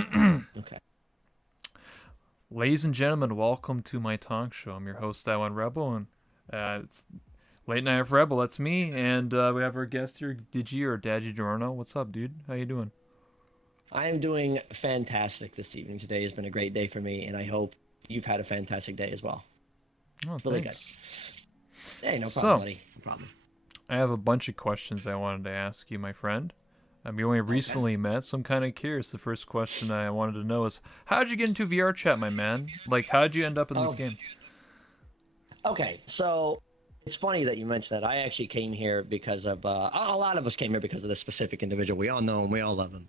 Okay. Ladies and gentlemen, welcome to my talk show. I'm your host, Iwan Rebel, and it's Late Night of Rebel. That's me, and we have our guest here, Digi or DaddyxDigiorno. What's up, dude? How you doing? I am doing fantastic this evening. Today has been a great day for me, and I hope you've had a fantastic day as well. Oh, Really good. thanks. Hey, no problem, So, buddy. No problem. I have a bunch of questions I wanted to ask you, my friend. We only Okay. recently met, so I'm kind of curious. The first question I wanted to know is, how'd you get into VR chat, my man? Like, how'd you end up in this Oh, game? okay. So it's funny that you mentioned that. I actually came here because of a lot of us came here because of this specific individual. We all know him. We all love him.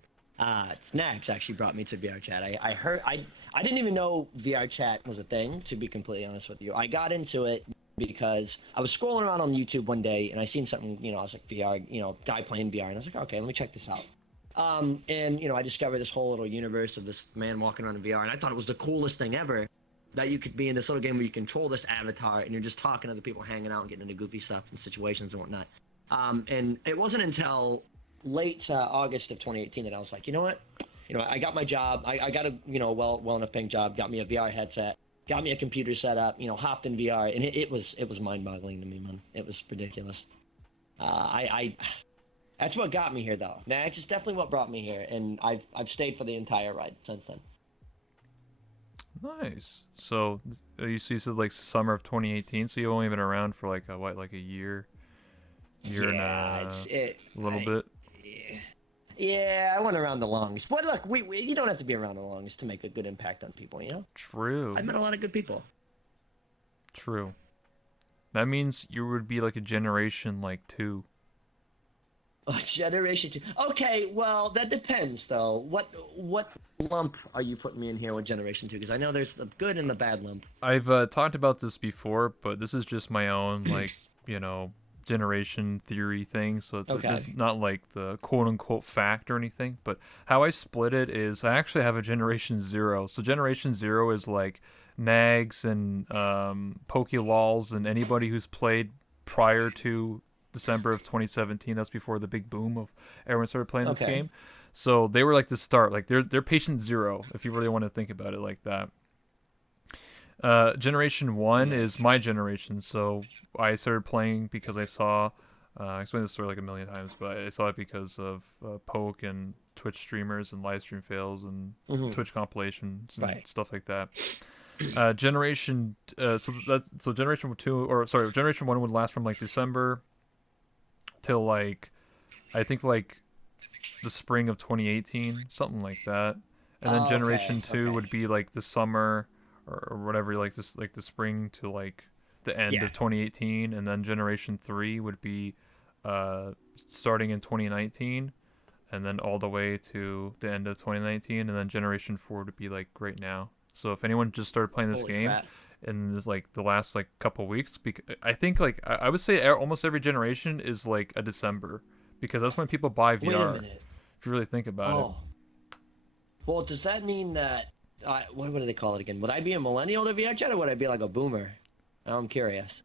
Snags actually brought me to VR chat. I heard I didn't even know VR chat was a thing. To be completely honest with you, I got into it because I was scrolling around on YouTube one day and I seen something. I was like VR, guy playing VR, and I was like, okay, let me check this out. And I discovered this whole little universe of this man walking around in VR, and I thought it was the coolest thing ever. That you could be in this little game where you control this avatar and you're just talking to other people, hanging out and getting into goofy stuff and situations and whatnot. And it wasn't until late August of 2018 that I was like, you know what? I got my job. I got a well enough paying job. Got me a VR headset. Got me a computer set up. Hopped in VR, and it was mind boggling to me, man. It was ridiculous. I That's what got me here, though. Max is definitely what brought me here, and I've stayed for the entire ride since then. Nice. So, you said like summer of 2018, so you've only been around for like like a year and Yeah, it's it. a little bit. Yeah, I went around the longest. But look, we you don't have to be around the longest to make a good impact on people. True. I've met a lot of good people. True. That means you would be like a generation like two. Oh, generation two. Okay, well that depends though. What lump are you putting me in here with generation two? Because I know there's the good and the bad lump. I've talked about this before, but this is just my own you know generation theory thing. So Okay. this is not like the quote unquote fact or anything. But how I split it is I actually have a generation zero. So generation zero is like Nags and Pokelols and anybody who's played prior to December of 2017. That's before the big boom of everyone started playing this Okay. game. So they were like the start. Like they're patient zero if you really want to think about it like that. Generation one Yeah. is my generation, so I started playing because I saw. I explained this story like a million times, but I saw it because of Poke and Twitch streamers and live stream fails and Hmm. Twitch compilations and Right. stuff like that. So generation two, or sorry, generation one would last from like December till like I think like the spring of 2018, something like that. And then generation Okay. two Okay. would be like the summer or whatever, like this, like the spring to like the end Yeah. of 2018, and then generation three would be starting in 2019, and then all the way to the end of 2019, and then generation four would be like right now. So if anyone just started playing this Holy game crap. in this like the last like couple weeks, I think like I would say almost every generation is like a December because that's when people buy Wait a VR. minute. If you really think about it. Oh. Well, does that mean that what do they call it again? Would I be a millennial to VR chat, or would I be like a boomer? I'm curious.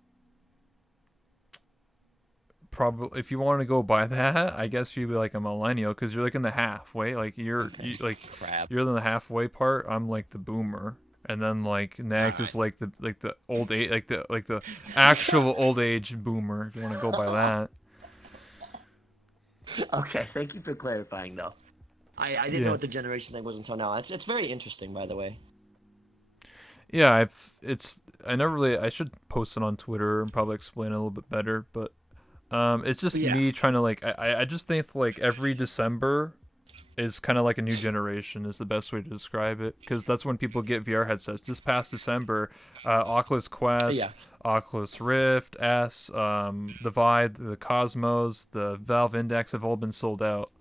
Probably, if you want to go by that, I guess you'd be like a millennial because you're like in the halfway. Like Okay. Crap. you're in the halfway part. I'm like the boomer, and then like All next right. is like the old age, like the actual old age boomer. If you want to go by that. Okay. Thank you for clarifying, though. I didn't know Yeah, what the generation thing was until now. It's very interesting, by the way. yeah. I never really. I should post it on Twitter and probably explain it a little bit better, but it's just Yeah. me trying to like. I just think like every December is kind of like a new generation is the best way to describe it because that's when people get VR headsets. Just past December, Oculus Yeah. Quest, Oculus Rift S, the Vive, the Cosmos, the Valve Index have all been sold out.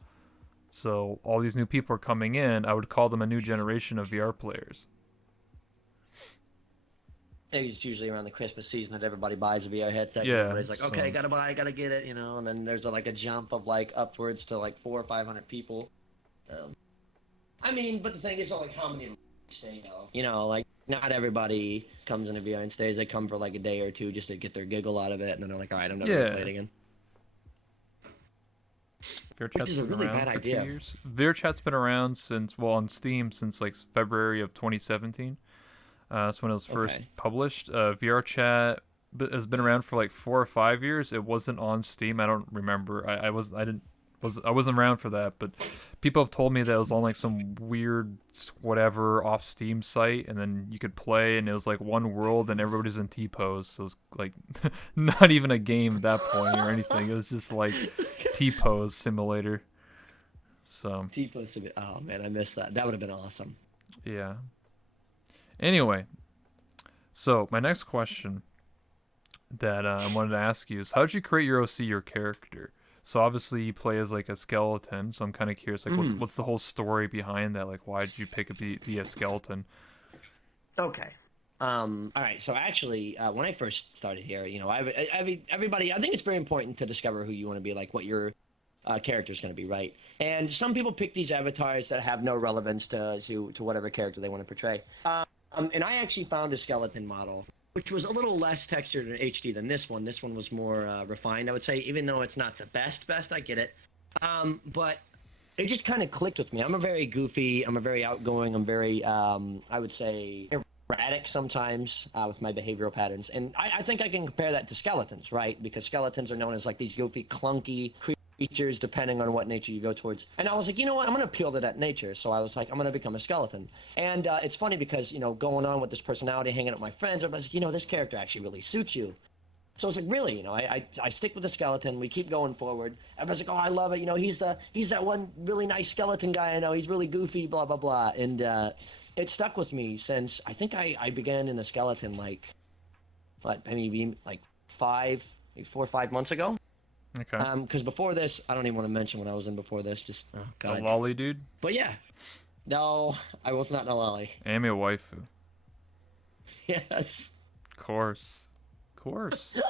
So all these new people are coming in. I would call them a new generation of VR players. It's usually around the Christmas season that everybody buys a VR headset because Yeah. everybody's like, okay, So gotta buy, gotta get it, and then there's like a jump of like upwards to like 400 or 500 people. Um, I mean, but the thing is, like, how many stay though? Like not everybody comes in a VR and stays. They come for like a day or two just to get their giggle out of it, and then they're like, all right, I'm never gonna play yeah, it again. which VRChat's is a been really around bad for idea. 2 years. VRChat's been around since, well, on Steam since like February of 2017. That's when it was first Okay. published. VRChat has been around for like 4 or 5 years. It wasn't on Steam. I don't remember. I wasn't around for that, but people have told me that it was on like some weird whatever off Steam site, and then you could play, and it was like one world, and everybody's in T pose. So it's like not even a game at that point or anything. It was just like T pose simulator. So T-post. Oh man, I missed that. That would have been awesome. yeah. Anyway, so my next question that I wanted to ask you is, how did you create your OC, your character? So obviously you play as like a skeleton. So I'm kind of curious, like what's the whole story behind that? Like why did you pick be a skeleton? Okay. All right. So actually, when I first started here, you know, everybody. I think it's very important to discover who you want to be, like what your character is going to be, right? And some people pick these avatars that have no relevance to whatever character they want to portray. And I actually found a skeleton model, which was a little less textured in HD than this one. This one was more refined, I would say, even though it's not the best, I get it. But it just kind of clicked with me. I'm a very goofy, I'm a very outgoing, I'm very, I would say, erratic sometimes with my behavioral patterns. And I think I can compare that to skeletons, right? Because skeletons are known as like these goofy, clunky creatures, depending on what nature you go towards. And I was like, you know what, I'm going to appeal to that nature. So I was like, I'm going to become a skeleton. And it's funny because, you know, going on with this personality, hanging out with my friends, everybody's like, you know, this character actually really suits you. So I was like, really, you know, I stick with the skeleton. We keep going forward. Everybody's like, oh, I love it. You know, he's that one really nice skeleton guy I know. He's really goofy, blah, blah, blah. And it stuck with me since I think I began in the skeleton like, what, maybe like 4 or 5 months ago. Okay. Because before this, I don't even want to mention what I was in before this. Just, oh, The God. lolly dude? But yeah. No, I was not in a lolly. Anime waifu. Yes. Of course. Of course.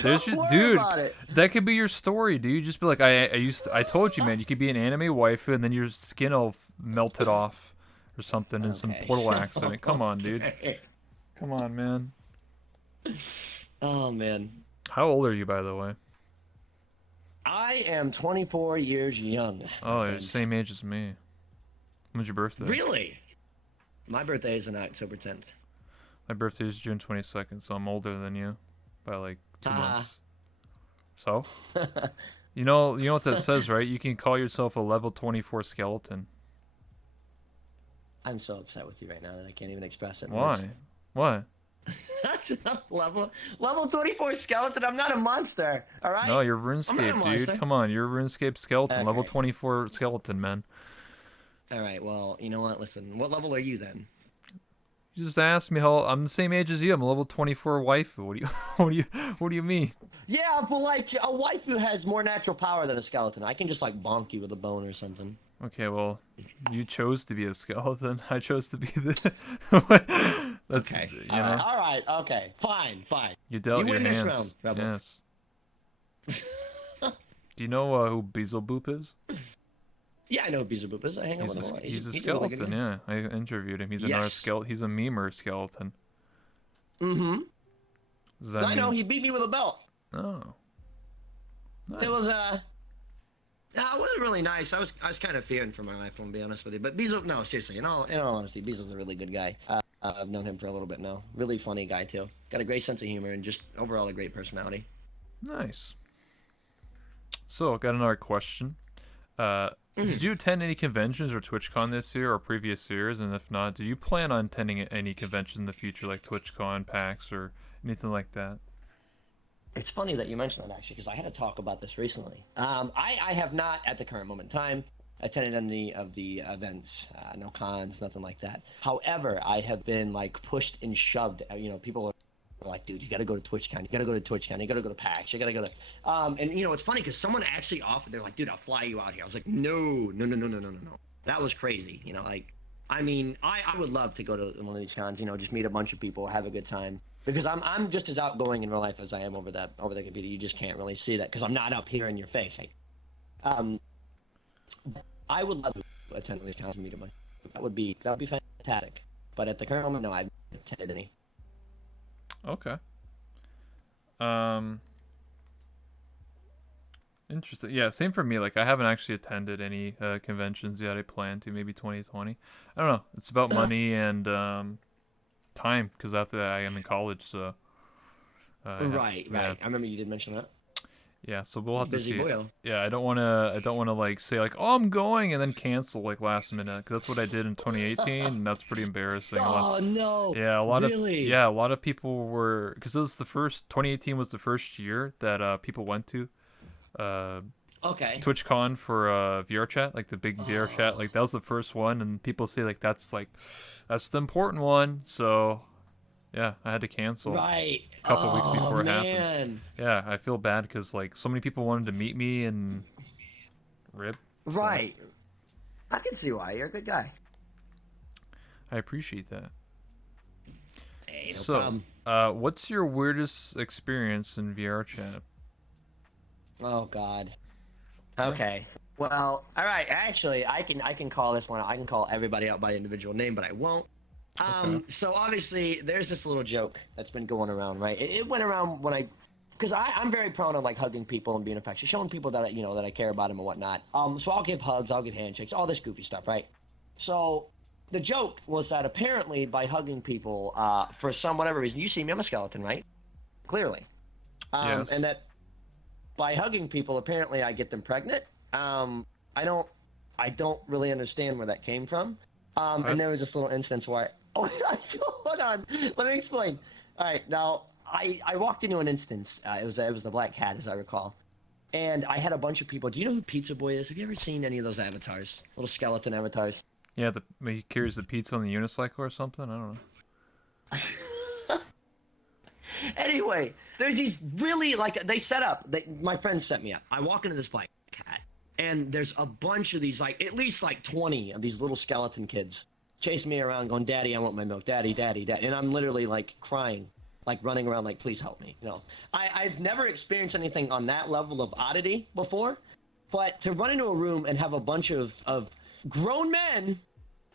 Don't worry Dude, about it. that could be your story, dude. You just be like, I told you, man, you could be an anime waifu, and then your skin will melt it off or something in some Okay. portal accident. Come on, dude. Okay. Come on, man. Oh, man. How old are you, by the way? I am 24 years young. Oh, you're the same age as me. When's your birthday? Really? My birthday is on October 10th. My birthday is June 22nd, so I'm older than you by like 2 Ah. months. So? You know what that says, right? You can call yourself a level 24 skeleton. I'm so upset with you right now that I can't even express it. in Why? words. What? That's a level 24 skeleton. I'm not a monster. All right. No, you're I'm not a RuneScape, monster. dude. Come on, you're a RuneScape skeleton, level Okay. 24 skeleton, man. All right. Well, you know what? Listen. What level are you then? You just asked me how I'm the same age as you. I'm a level 24 waifu. What do you what do you mean? Yeah, but like a waifu has more natural power than a skeleton. I can just like bonk you with a bone or something. Okay, well, you chose to be a skeleton. I chose to be the. That's Okay. you know. All right. Okay. Fine. You dealt You your win this hands. round, Rebel. Yes. Do you know who Beelzebub is? Yeah, I know who Beelzebub is. I hang out with him a lot. He's a really good skeleton. guy. Yeah, I interviewed him. He's another Yes. skeleton. He's a memer skeleton. Mm-hmm. Does that I know. mean? He beat me with a belt. Oh. Nice. It was no, it wasn't really nice. I was kind of fearing for my life, I'm gonna be honest with you. But Beezle, no, seriously, in all honesty, Beezle's a really good guy. I've known him for a little bit now. Really funny guy too. Got a great sense of humor and just overall a great personality. Nice. So, got another question. Did you attend any conventions or TwitchCon this year or previous years? And if not, do you plan on attending any conventions in the future, like TwitchCon, PAX, or anything like that? It's funny that you mentioned that actually, because I had to talk about this recently. I have not, at the current moment in time, attended any of the events, no cons, nothing like that. However, I have been like pushed and shoved. You know, people are like, dude, you got to go to TwitchCon. You got to go to TwitchCon. You got to go to PAX. You got to go to. And you know, it's funny because someone actually offered. They're like, dude, I'll fly you out here. I was like, no. That was crazy. You know, like, I mean, I would love to go to one of these cons. You know, just meet a bunch of people, have a good time. Because I'm just as outgoing in real life as I am over the computer. You just can't really see that because I'm not up here in your face. Like, I would love to attend these cons and meet a bunch. That would be fantastic. But at the current moment, no, I haven't attended any. Okay. Interesting. Yeah, same for me. Like, I haven't actually attended any conventions yet. I plan to, maybe 2020. I don't know. It's about money and time, because after that I am in college, so Right, yeah, right. I remember you did mention that. yeah. So we'll have to Busy see. boyo. Yeah, I don't want to. I don't want to like say like, oh, I'm going, and then cancel like last minute, because that's what I did in 2018, and that's pretty embarrassing. A lot. Oh no, Yeah, a lot of really? yeah, a lot of people were, because it was the first 2018 was the first year that people went to uh Okay. TwitchCon for VR chat, like the big VR chat. Oh, Like that was the first one, and people say that's the important one. So yeah, I had to cancel right. a couple weeks Oh before it happened. man. Yeah, I feel bad because like so many people wanted to meet me and rip. So Right. I can see why. You're a good guy. I appreciate that. Hey, no So, problem. what's your weirdest experience in VR chat? Oh God. Yeah. Okay. Well, all right. Actually, I can call this one. I can call everybody out by individual name, but I won't. Okay. So obviously, there's this little joke that's been going around, right? It went around when because I'm very prone to like hugging people and being affectionate, showing people that that I care about them and whatnot. So I'll give hugs, I'll give handshakes, all this goofy stuff, right? So the joke was that apparently by hugging people, for some whatever reason, you see me, I'm a skeleton, right? Clearly, and Yes. that by hugging people, apparently I get them pregnant. Um, I don't, I don't really understand where that came from. And What? there was this little instance where, oh, hold on, let me explain. All right, now I walked into an instance. It was the Black Cat, as I recall, and I had a bunch of people. Do you know who Pizza Boy is? Have you ever seen any of those avatars, little skeleton avatars? Yeah, he carries the pizza on the unicycle or something. I don't know. Anyway, there's these really like they set up. My friends set me up. I walk into this Black Cat, and there's a bunch of these like at least like 20 of these little skeleton kids chasing me around, going, "Daddy, I want my milk, Daddy, Daddy, Daddy," and I'm literally like crying, like running around, like, "Please help me." I've never experienced anything on that level of oddity before, but to run into a room and have a bunch of grown men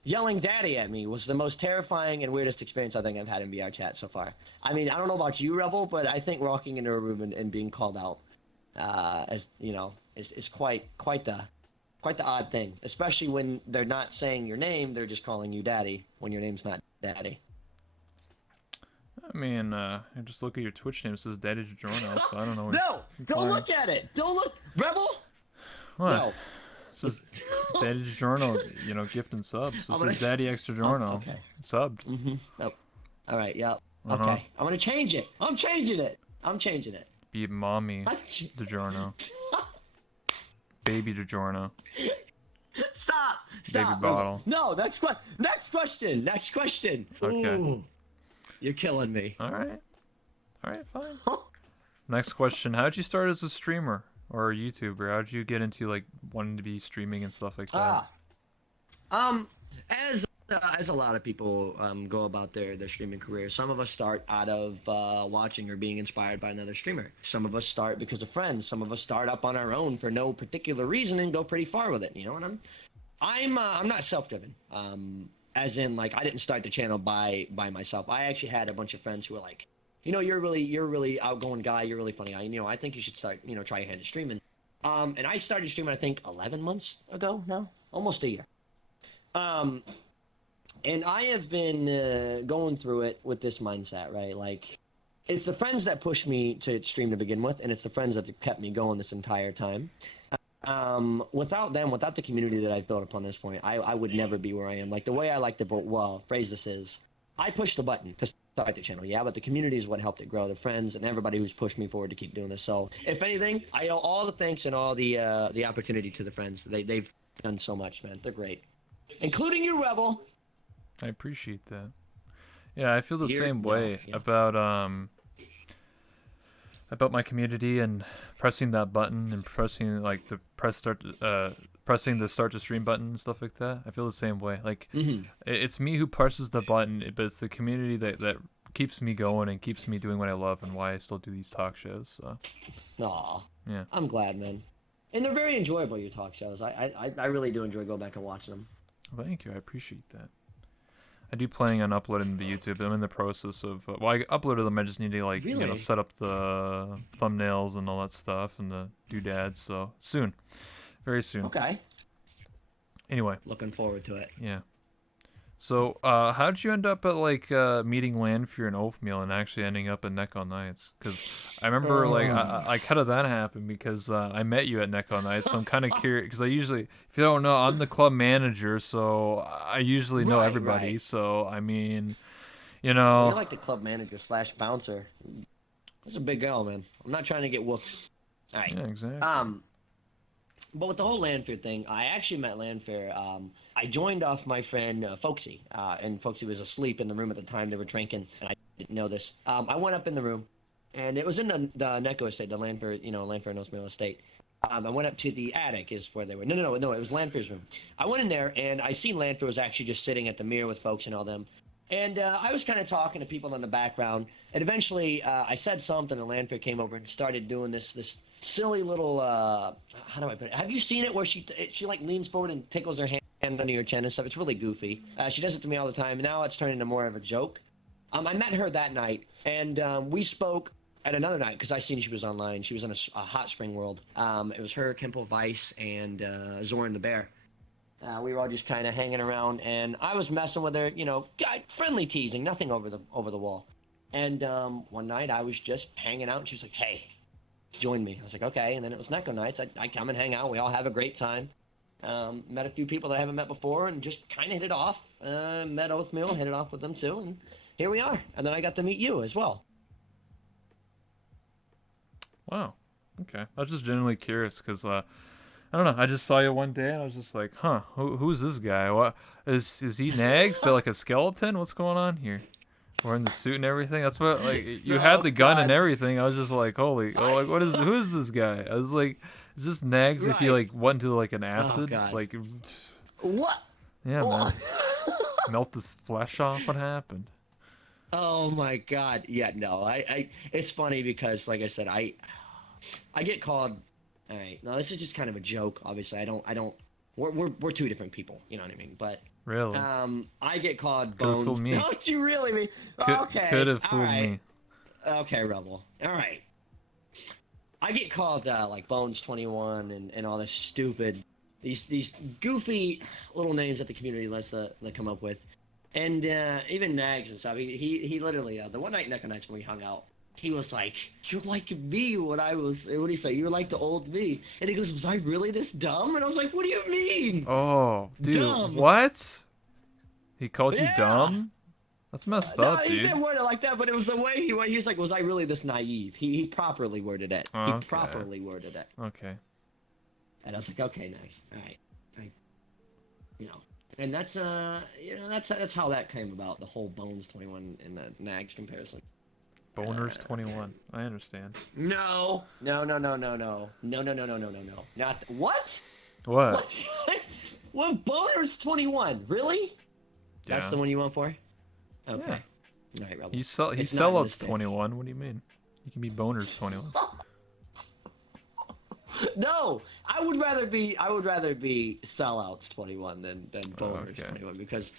yelling "Daddy" at me was the most terrifying and weirdest experience I think I've had in VR chat so far. I mean, I don't know about you, Rebel, but I think walking into a room and being called out, as is quite the odd thing, especially when they're not saying your name, they're just calling you Daddy when your name's not Daddy. I mean, I just look at your Twitch name. It says DaddyxDigiorno, so I don't know what No, you're don't calling. look at it. Don't look, Rebel. What? No, It says DaddyxDigiorno, gift and subs. It I'm gonna. says Daddy Oh, Extragiorno, okay. subbed. Oh, all right. Yeah. Uh huh. Okay. I'm gonna change it. I'm changing it. I'm changing it. Be mommy I'm ch- DiGiorno, baby DiGiorno, Stop! baby Stop! Rebel. bottle. No, next question. Next question. Okay. Ooh, you're killing me. All right. All right. Fine. Next question: How'd you start as a streamer or a YouTuber? How'd you get into like wanting to be streaming and stuff like that? Ah, um, as a lot of people go about their streaming career, some of us start out of watching or being inspired by another streamer. Some of us start because of friends. Some of us start up on our own for no particular reason and go pretty far with it. And I'm not self-driven. As in like I didn't start the channel by myself. I actually had a bunch of friends who were like, you're really outgoing guy. You're really funny. I think you should start try your hand at streaming. And I started streaming I think 11 months ago now, almost a year. Um, and I have been going through it with this mindset, right? Like, it's the friends that pushed me to stream to begin with, and it's the friends that kept me going this entire time. Without them, without the community that I've built upon this point, I would never be where I am. Like, the way I like to, phrase this is, I pushed the button to start the channel, yeah, but the community is what helped it grow. The friends and everybody who's pushed me forward to keep doing this. So, if anything, I owe all the thanks and all the opportunity to the friends. They've done so much, man. They're great, including you, Rebel. I appreciate that. Yeah, I feel the You're same no, way yeah. about my community and pressing that button and pressing like the pressing the start to stream button and stuff like that. I feel the same way. Like Mm-hmm. it's me who presses the button, but it's the community that keeps me going and keeps me doing what I love and why I still do these talk shows. So Aw, yeah, I'm glad, man. And they're very enjoyable, your talk shows. I really do enjoy going back and watching them. well, thank you. I appreciate that. I do planning on uploading to YouTube. I'm in the process of. Well, I uploaded them. I just need to like Really? set up the thumbnails and all that stuff and the doodads. So soon, very soon. Okay. Anyway, Looking forward to it. yeah. So, how did you end up at like meeting Lanfear and Oathmeal and actually ending up at Neck on Nights? Because I remember like how did that happen? Because I met you at Neck on Nights, so I'm kind of curious. Because I usually, if you don't know, I'm the club manager, so I usually know everybody. Right. So I mean, Well, you're like the club manager / bouncer. That's a big girl, man. I'm not trying to get whooped. All right. Yeah, exactly. But with the whole Lanfear thing, I actually met Lanfear. I joined off my friend Folksy, and Folksy was asleep in the room at the time. They were drinking, and I didn't know this. I went up in the room, and it was in the Necco estate, the Lanfear, Lanfear and Oathmeal estate. I went up to the attic, is where they were. No, it was Lanfear's room. I went in there, and I seen Lanfear was actually just sitting at the mirror with folks and all them. And I was kind of talking to people in the background, and eventually I said something, and Lanfear came over and started doing this silly little how do I put it? Have you seen it where she like leans forward and tickles her hand under your chin and stuff? It's really goofy. She does it to me all the time. Now it's turned into more of a joke. I met her that night, and we spoke at another night because I seen she was online. She was in a hot spring world. It was her, Kimple Vice, and Zoran the Bear. We were all just kind of hanging around, and I was messing with her, friendly teasing, nothing over the wall. And one night I was just hanging out, and she was like, "Hey, join me." I was like, "Okay." And then it was Necco nights. I come and hang out. We all have a great time. Met a few people that I haven't met before, and just kind of hit it off. Met Oathmeal, hit it off with them too, and here we are. And then I got to meet you as well. Wow. Okay. I was just genuinely curious because I don't know. I just saw you one day and I was just like, huh, who's this guy? What is he Nags, but like a skeleton? What's going on here? Wearing the suit and everything. That's what like you had the gun and everything. I was just like, holy, like who is this guy? I was like, is this Nags if he like went into like an acid? Like what? Yeah, man. Melt this flesh off. What happened? Oh my God. Yeah, no. It's funny because like I said, I get called. All right. Now this is just kind of a joke. Obviously, I don't. We're two different people. You know what I mean? But really, I get called Could've Bones. fooled me. Don't you really mean? Okay. Could have fooled me. Okay, Rebel. All right. I get called like Bones 21 and all this stupid, these goofy little names that the community lets come up with, and even Nags and stuff. He literally the one night Necco Nights when we hung out. He was like, "You're like me when I was." What did he say? "You're like the old me." And he goes, "Was I really this dumb?" And I was like, "What do you mean?" Oh, dude, dumb. What? He called you dumb? That's messed up, no, dude. He didn't word it like that, but it was the way he was like, "Was I really this naive?" He properly worded it. Okay. He properly worded it. Okay. And I was like, "Okay, nice, all right." And that's that's how that came about. The whole Bones 21 and the Nags comparison. Boners 21. I understand. No. Not what? What? What Boners 21? Really? Yeah. That's the one you want for? Okay. Yeah. All right, Rebel. He sellouts 21. What do you mean? You can be Boners 21. No, I would rather be sellouts 21 than Boners 21 because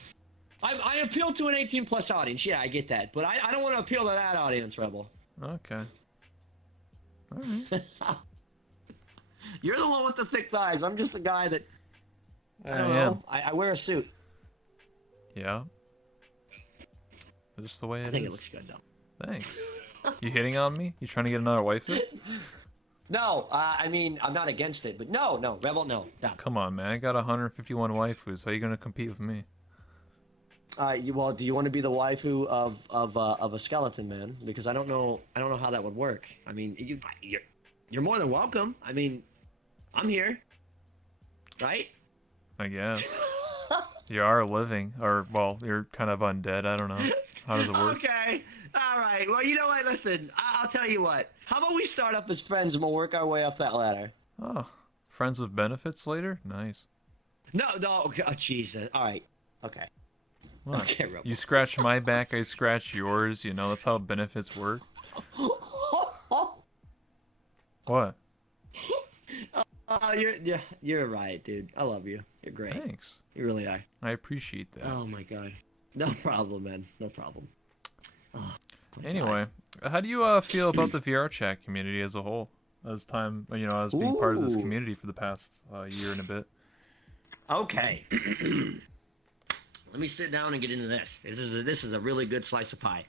I appeal to an 18+ audience. Yeah, I get that, but I don't want to appeal to that audience, Rebel. Okay. All right. You're the one with the thick thighs. I'm just a guy that I don't am. know. I wear a suit. Yeah. Just the way it is. I think it looks good though. Thanks. You hitting on me? You trying to get another wife in? No, I mean I'm not against it, but no, Rebel, no. Come on, man. I got 151 waifus. How are you gonna compete with me? Well, do you want to be the waifu of a skeleton man? Because I don't know how that would work. I mean, you're more than welcome. I mean, I'm here, right? I guess. You are living, or well, you're kind of undead. I don't know. How does it work? Okay, all right. Well, you know what? Listen, I'll tell you what. How about we start up as friends and we'll work our way up that ladder? Oh, friends with benefits later? Nice. No. Okay. Oh, Jesus. All right. Okay. What? Okay, Rebel. You scratch my back, I scratch yours. You know, that's how benefits work. What? You're right, dude. I love you. You're great. Thanks. You really are. I appreciate that. Oh my God. No problem, man. No problem. Oh my God. Anyway, how do you feel about the VR chat community as a whole? As time, as being part of this Ooh. community for the past year and a bit. Okay. Let me sit down and get into this. This is a really good slice of pie.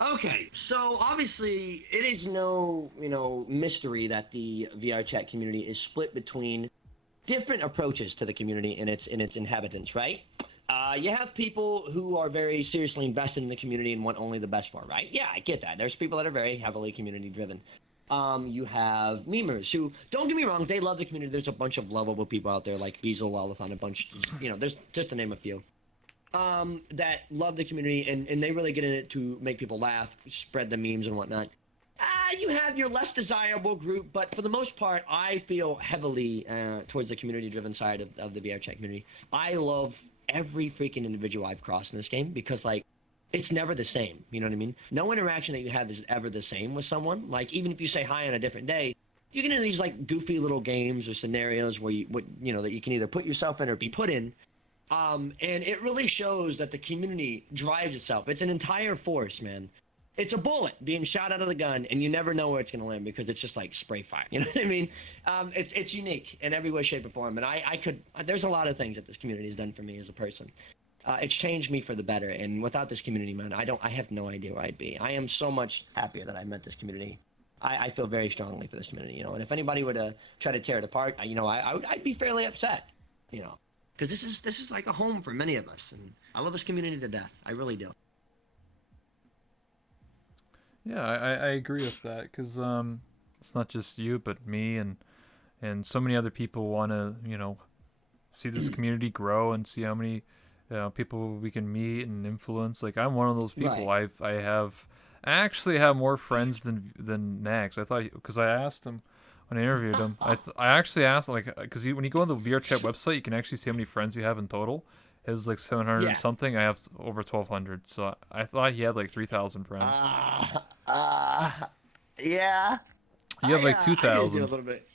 Okay, so obviously it is no, mystery that the VR chat community is split between different approaches to the community and its inhabitants, right? You have people who are very seriously invested in the community and want only the best for it, right? Yeah, I get that. There's people that are very heavily community driven. You have memers who, don't get me wrong, they love the community. There's a bunch of lovable people out there like Beazle, Lalathon, a bunch, there's just to name a few. That love the community and they really get in it to make people laugh, spread the memes and whatnot. You have your less desirable group, but for the most part, I feel heavily towards the community-driven side of the VR chat community. I love every freaking individual I've crossed in this game because, like, it's never the same. You know what I mean? No interaction that you have is ever the same with someone. Like, even if you say hi on a different day, you get into these, like, goofy little games or scenarios where that you can either put yourself in or be put in. And it really shows that the community drives itself. It's an entire force, man. It's a bullet being shot out of the gun, and you never know where it's going to land because it's just like spray fire. You know what I mean? It's unique in every way, shape, or form. And there's a lot of things that this community has done for me as a person. It's changed me for the better. And without this community, man, I have no idea where I'd be. I am so much happier that I met this community. I feel very strongly for this community, And if anybody were to try to tear it apart, I'd be fairly upset, because this is like a home for many of us, and I love this community to death. I really do. Yeah, I agree with that because it's not just you, but me and so many other people want to see this community grow and see how many people we can meet and influence. Like I'm one of those people. Right. I actually have more friends than Nags. I thought because I asked him when I interviewed him. I actually asked because when you go on the VR chat website, you can actually see how many friends you have in total. His like 700 Yeah. something. I have over 1,200. So I thought he had like 3,000 friends. Yeah. You have like I need to do a 2,000. little bit.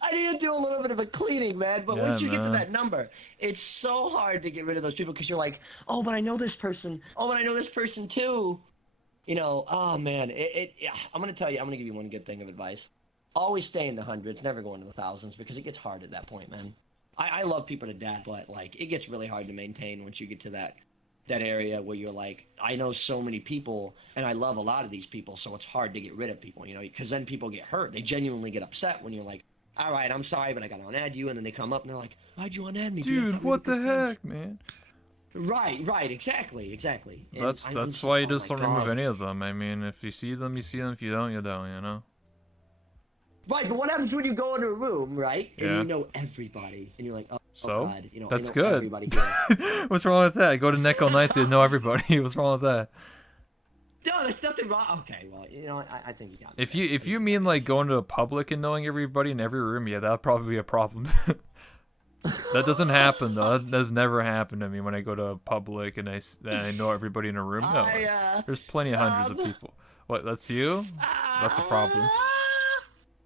I need to do a little bit of a cleaning, man. But Yeah, once you get to man. that number, it's so hard to get rid of those people because you're like, oh, but I know this person. Oh, but I know this person too. Oh man, yeah, I'm gonna tell you. I'm gonna give you one good thing of advice. Always stay in the hundreds, never go into the thousands because it gets hard at that point, man. I love people to death, but like it gets really hard to maintain once you get to that area where you're like, I know so many people and I love a lot of these people, so it's hard to get rid of people, because then people get hurt. They genuinely get upset when you're like, all right, I'm sorry, but I gotta unadd you, and then they come up and they're like, why'd you unadd me? I Dude, thought we were what the good friends." heck, man? Right, exactly. And I'm That's just like, why you oh my just don't remove God. any of them. I mean, if you see them, you see them. If you don't, you don't. Right, but what happens when you go into a room, right, and Yeah. you know everybody, and you're like, oh So God, I that's know good. everybody here. What's wrong with that? Go to Neko Nights, you know everybody. What's wrong with that? No, there's nothing wrong. Okay, well, I think you got me If there. you I if think you you got mean me like going to a public and knowing everybody in every room, yeah, that'll probably be a problem. That doesn't happen though. That has never happened to me when I go to a public and I know everybody in a room. No, I there's plenty of hundreds of um people. What? That's you? That's a problem.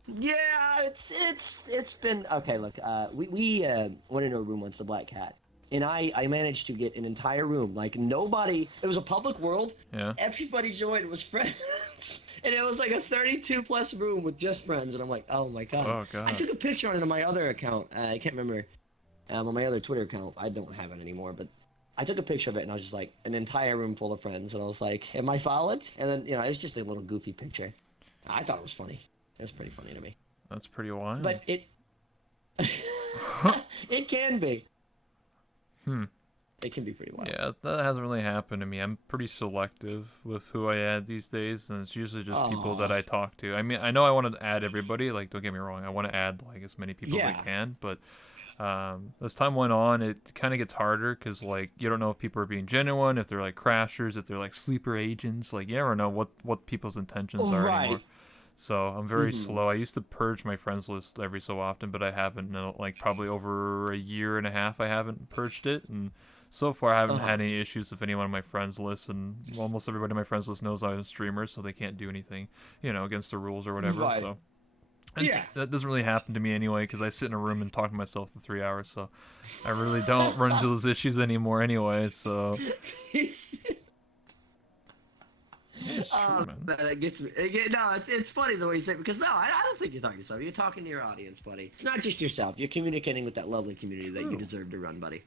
yeah, it's been okay. Look, we went into a room once, the Black Cat, and I managed to get an entire room. Like nobody, it was a public world. Yeah. Everybody joined was friends, and it was like a 32 plus room with just friends. And I'm like, oh my God. Oh I God. took a picture on it on my other account. I can't remember. On my other Twitter account, I don't have it anymore, but I took a picture of it and I was just like an entire room full of friends, and I was like, "Am I followed?" And then it was just a little goofy picture. I thought it was funny. It was pretty funny to me, That's pretty wild. but it it can be. Hmm. It can be pretty wild. Yeah, that hasn't really happened to me. I'm pretty selective with who I add these days, and it's usually just people that Aw. I talk to. I mean, I know I want to add everybody. Like, don't get me wrong, I want to add like as many people as I Yeah. can. But as time went on, it kind of gets harder because like you don't know if people are being genuine, if they're like crashers, if they're like sleeper agents. Like you never know what people's intentions are anymore. Right. So I'm very Hmm. slow. I used to purge my friends list every so often, but I haven't in like probably over a year and a half. I haven't purged it, and so far I haven't Uh-huh. had any issues with anyone on my friends list. And almost everybody on my friends list knows I'm a streamer, so they can't do anything, against the rules or whatever. Right. So And Yeah. that doesn't really happen to me anyway, because I sit in a room and talk to myself for 3 hours, so I really don't run into those issues anymore anyway. So it's true, man. Man, it gets me. No, it's funny the way you say it, because no, I don't think you're talking to yourself. You're talking to your audience, buddy. It's not just yourself. You're communicating with that lovely community that you deserve to run, buddy.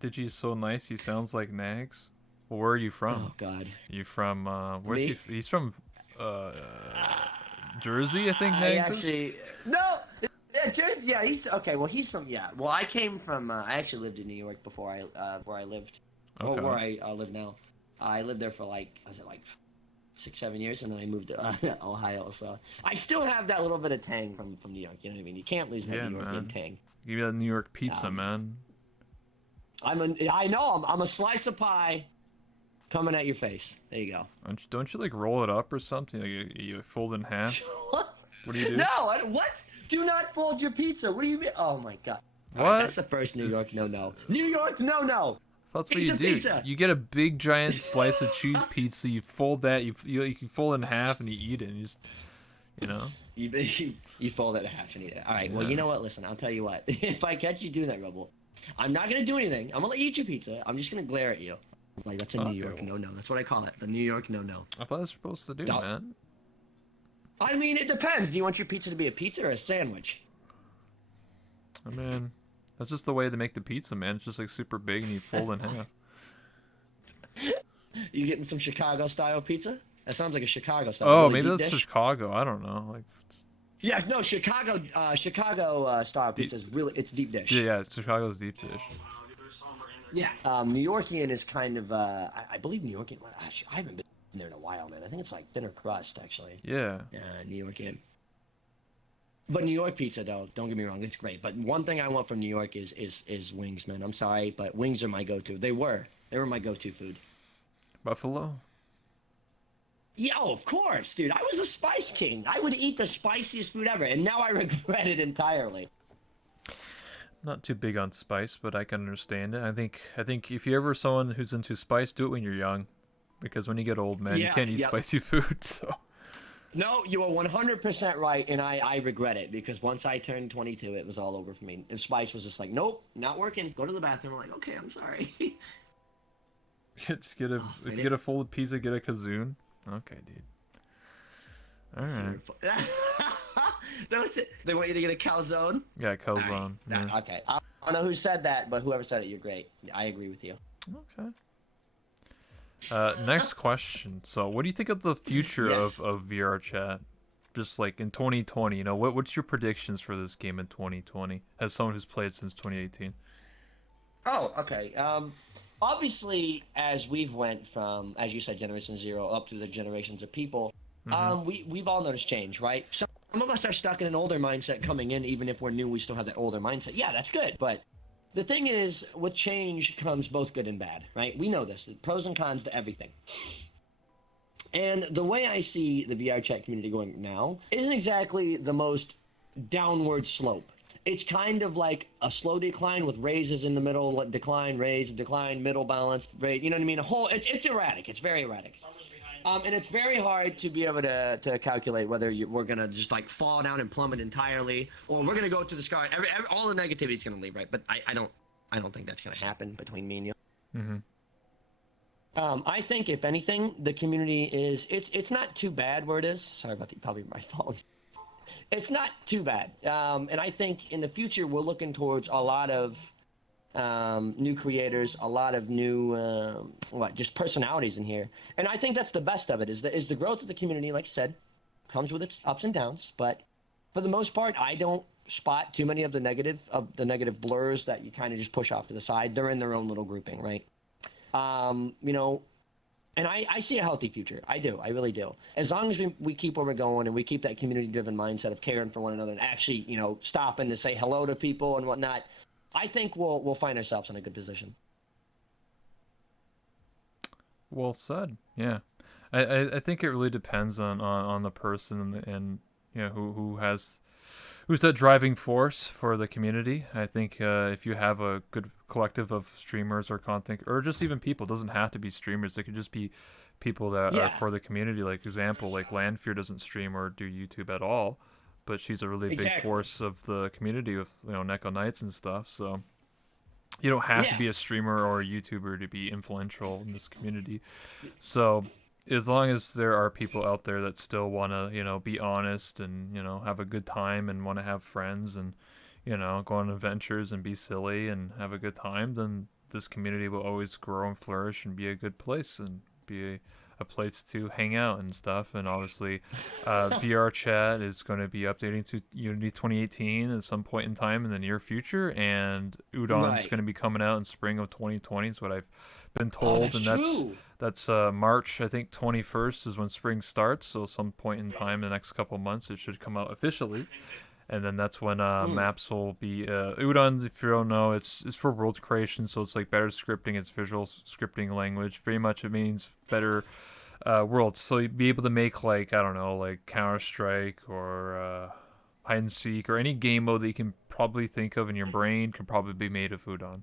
Digi's so nice. He sounds like Nags. Well, where are you from? Oh God. You from? Where's Me? he? He's from Jersey, I think. I Nags is? actually no. Yeah, Jersey. Yeah, he's okay. Well, he's from. Yeah. Well, I came from. I actually lived in New York before where I lived, or Okay. where I live now. I lived there for like 6-7 years, and then I moved to Ohio. So I still have that little bit of tang from New York. You know what I mean? You can't lose that Yeah, New York man. tang. Give me that New York pizza, man. I know I'm a slice of pie coming at your face. There you go. Don't you like roll it up or something? Like you fold it in half. What do you do? No, what? Do not fold your pizza. What do you mean? Oh my God. What? All right, that's the first New York no. New York no. That's what Eat you the do. pizza. You get a big giant slice of cheese pizza. You fold that. You fold it in half and you eat it. And you just, you know. You fold it in half and eat it. All right. Well, Yeah. you know what? Listen, I'll tell you what. If I catch you doing that, Rebel, I'm not gonna do anything. I'm gonna let you eat your pizza. I'm just gonna glare at you. Like that's a New Okay, York well. no. That's what I call it. The New York no. I thought I was supposed to do, No. man. I mean, it depends. Do you want your pizza to be a pizza or a sandwich? I mean, that's just the way they make the pizza, man. It's just like super big and you fold it in half. You getting some Chicago style pizza? That sounds like a Chicago style. Oh, really maybe deep that's dish. Chicago. I don't know. Like, Yeah, no, Chicago style pizza is really it's deep dish. yeah, it's Chicago's deep dish. Yeah. New Yorkian is kind of I believe New Yorkian. Well, actually, I haven't been there in a while, man. I think it's like thinner crust actually. Yeah. New Yorkian. But New York pizza, though, don't get me wrong, it's great. But one thing I want from New York is wings, man. I'm sorry, but wings are my go-to. They were my go-to food. Buffalo. Yeah, oh, of course, dude. I was a spice king. I would eat the spiciest food ever, and now I regret it entirely. Not too big on spice, but I can understand it. I think if you're ever someone who's into spice, do it when you're young, because when you get old, man, you Yeah, can't eat yep. spicy food. So. No, you are 100% right, and I regret it, because once I turned 22, it was all over for me. And spice was just like, nope, not working. Go to the bathroom. I'm like, okay, I'm sorry. Just get a if you get a folded pizza, get a kazoon. Okay, dude. All right. They want you to get a calzone? Yeah, calzone. All right. Yeah. Okay. I don't know who said that, but whoever said it, you're great. I agree with you. Okay. Next question. So, what do you think of the future Yes. of VR chat? Just like in 2020, you know, what's your predictions for this game in 2020 as someone who's played since 2018? Oh, okay. Obviously, as we've went from, as you said, Generation Zero up through the generations of people, we've all noticed change, right? Some of us are stuck in an older mindset coming in, even if we're new, we still have that older mindset. Yeah, that's good, but the thing is, with change comes both good and bad, right? We know this, pros and cons to everything. And the way I see the VR chat community going now isn't exactly the most downward slope. It's kind of like a slow decline with raises in the middle, decline, raise, decline, middle balance, raise. You know what I mean? It's erratic. It's very erratic. And it's very hard to be able to calculate whether we're gonna just like fall down and plummet entirely, or we're gonna go to the sky. All the negativity is gonna leave, right? But I don't think that's gonna happen between me and you. Mm-hmm. I think if anything, the community is it's not too bad where it is. Sorry about the probably my fault. It's not too bad, and I think in the future we're looking towards a lot of new creators, a lot of new just personalities in here, and I think that's the best of it. Is the growth of the community, like I said, comes with its ups and downs, but for the most part, I don't spot too many of the negative blurs that you kind of just push off to the side. They're in their own little grouping, right? You know. And I see a healthy future. I do. I really do. As long as we keep where we're going and we keep that community-driven mindset of caring for one another and actually, you know, stopping to say hello to people and whatnot, I think we'll find ourselves in a good position. Well said. Yeah, I think it really depends on the person and you know who's that driving force for the community. I think if you have a good collective of streamers or content, or just even people, it doesn't have to be streamers. It could just be people that are for the community. Like example, like Landfear doesn't stream or do YouTube at all, but she's a really big Exactly. force of the community with Neko Nights and stuff. So you don't have to Yeah. be a streamer or a YouTuber to be influential in this community. So as long as there are people out there that still want to, be honest and, have a good time and want to have friends and, go on adventures and be silly and have a good time, then this community will always grow and flourish and be a good place and be a place to hang out and stuff. And obviously, VR chat is going to be updating to Unity 2018 at some point in time in the near future, and Udon is Right. going to be coming out in spring of 2020 is what I've been Oh, told. that's And true. that's March, I think 21st is when spring starts, so some point in time in the next couple months it should come out officially. And then that's when Mm. maps will be Udon. If you don't know, it's for world creation, so it's like better scripting. It's visual scripting language. Pretty much, it means better worlds. So you'd be able to make, like, I don't know, like Counter Strike or hide and seek or any game mode that you can probably think of in your brain can probably be made of Udon.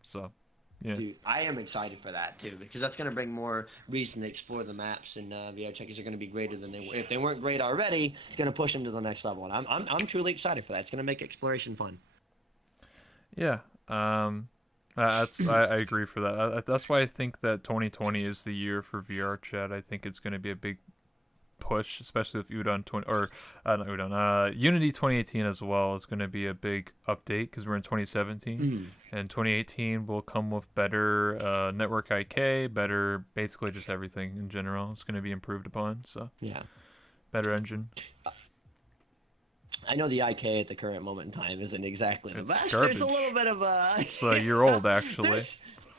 So yeah. Dude, I am excited for that too because that's going to bring more reason to explore the maps, and VR checkers are going to be greater than they were. If they weren't great already, it's going to push them to the next level, and I'm truly excited for that. It's going to make exploration fun. Yeah. I agree for that. That's why I think that 2020 is the year for VR chat. I think it's going to be a big push, especially with Udon 20 or not Udon, Unity 2018 as well is going to be a big update because we're in 2017, Mm. and 2018 will come with better network IK, better basically just everything in general. It's going to be improved upon, so Yeah. better engine. I know the IK at the current moment in time isn't exactly the It's best. There's a little garbage. bit of a It's a year old actually.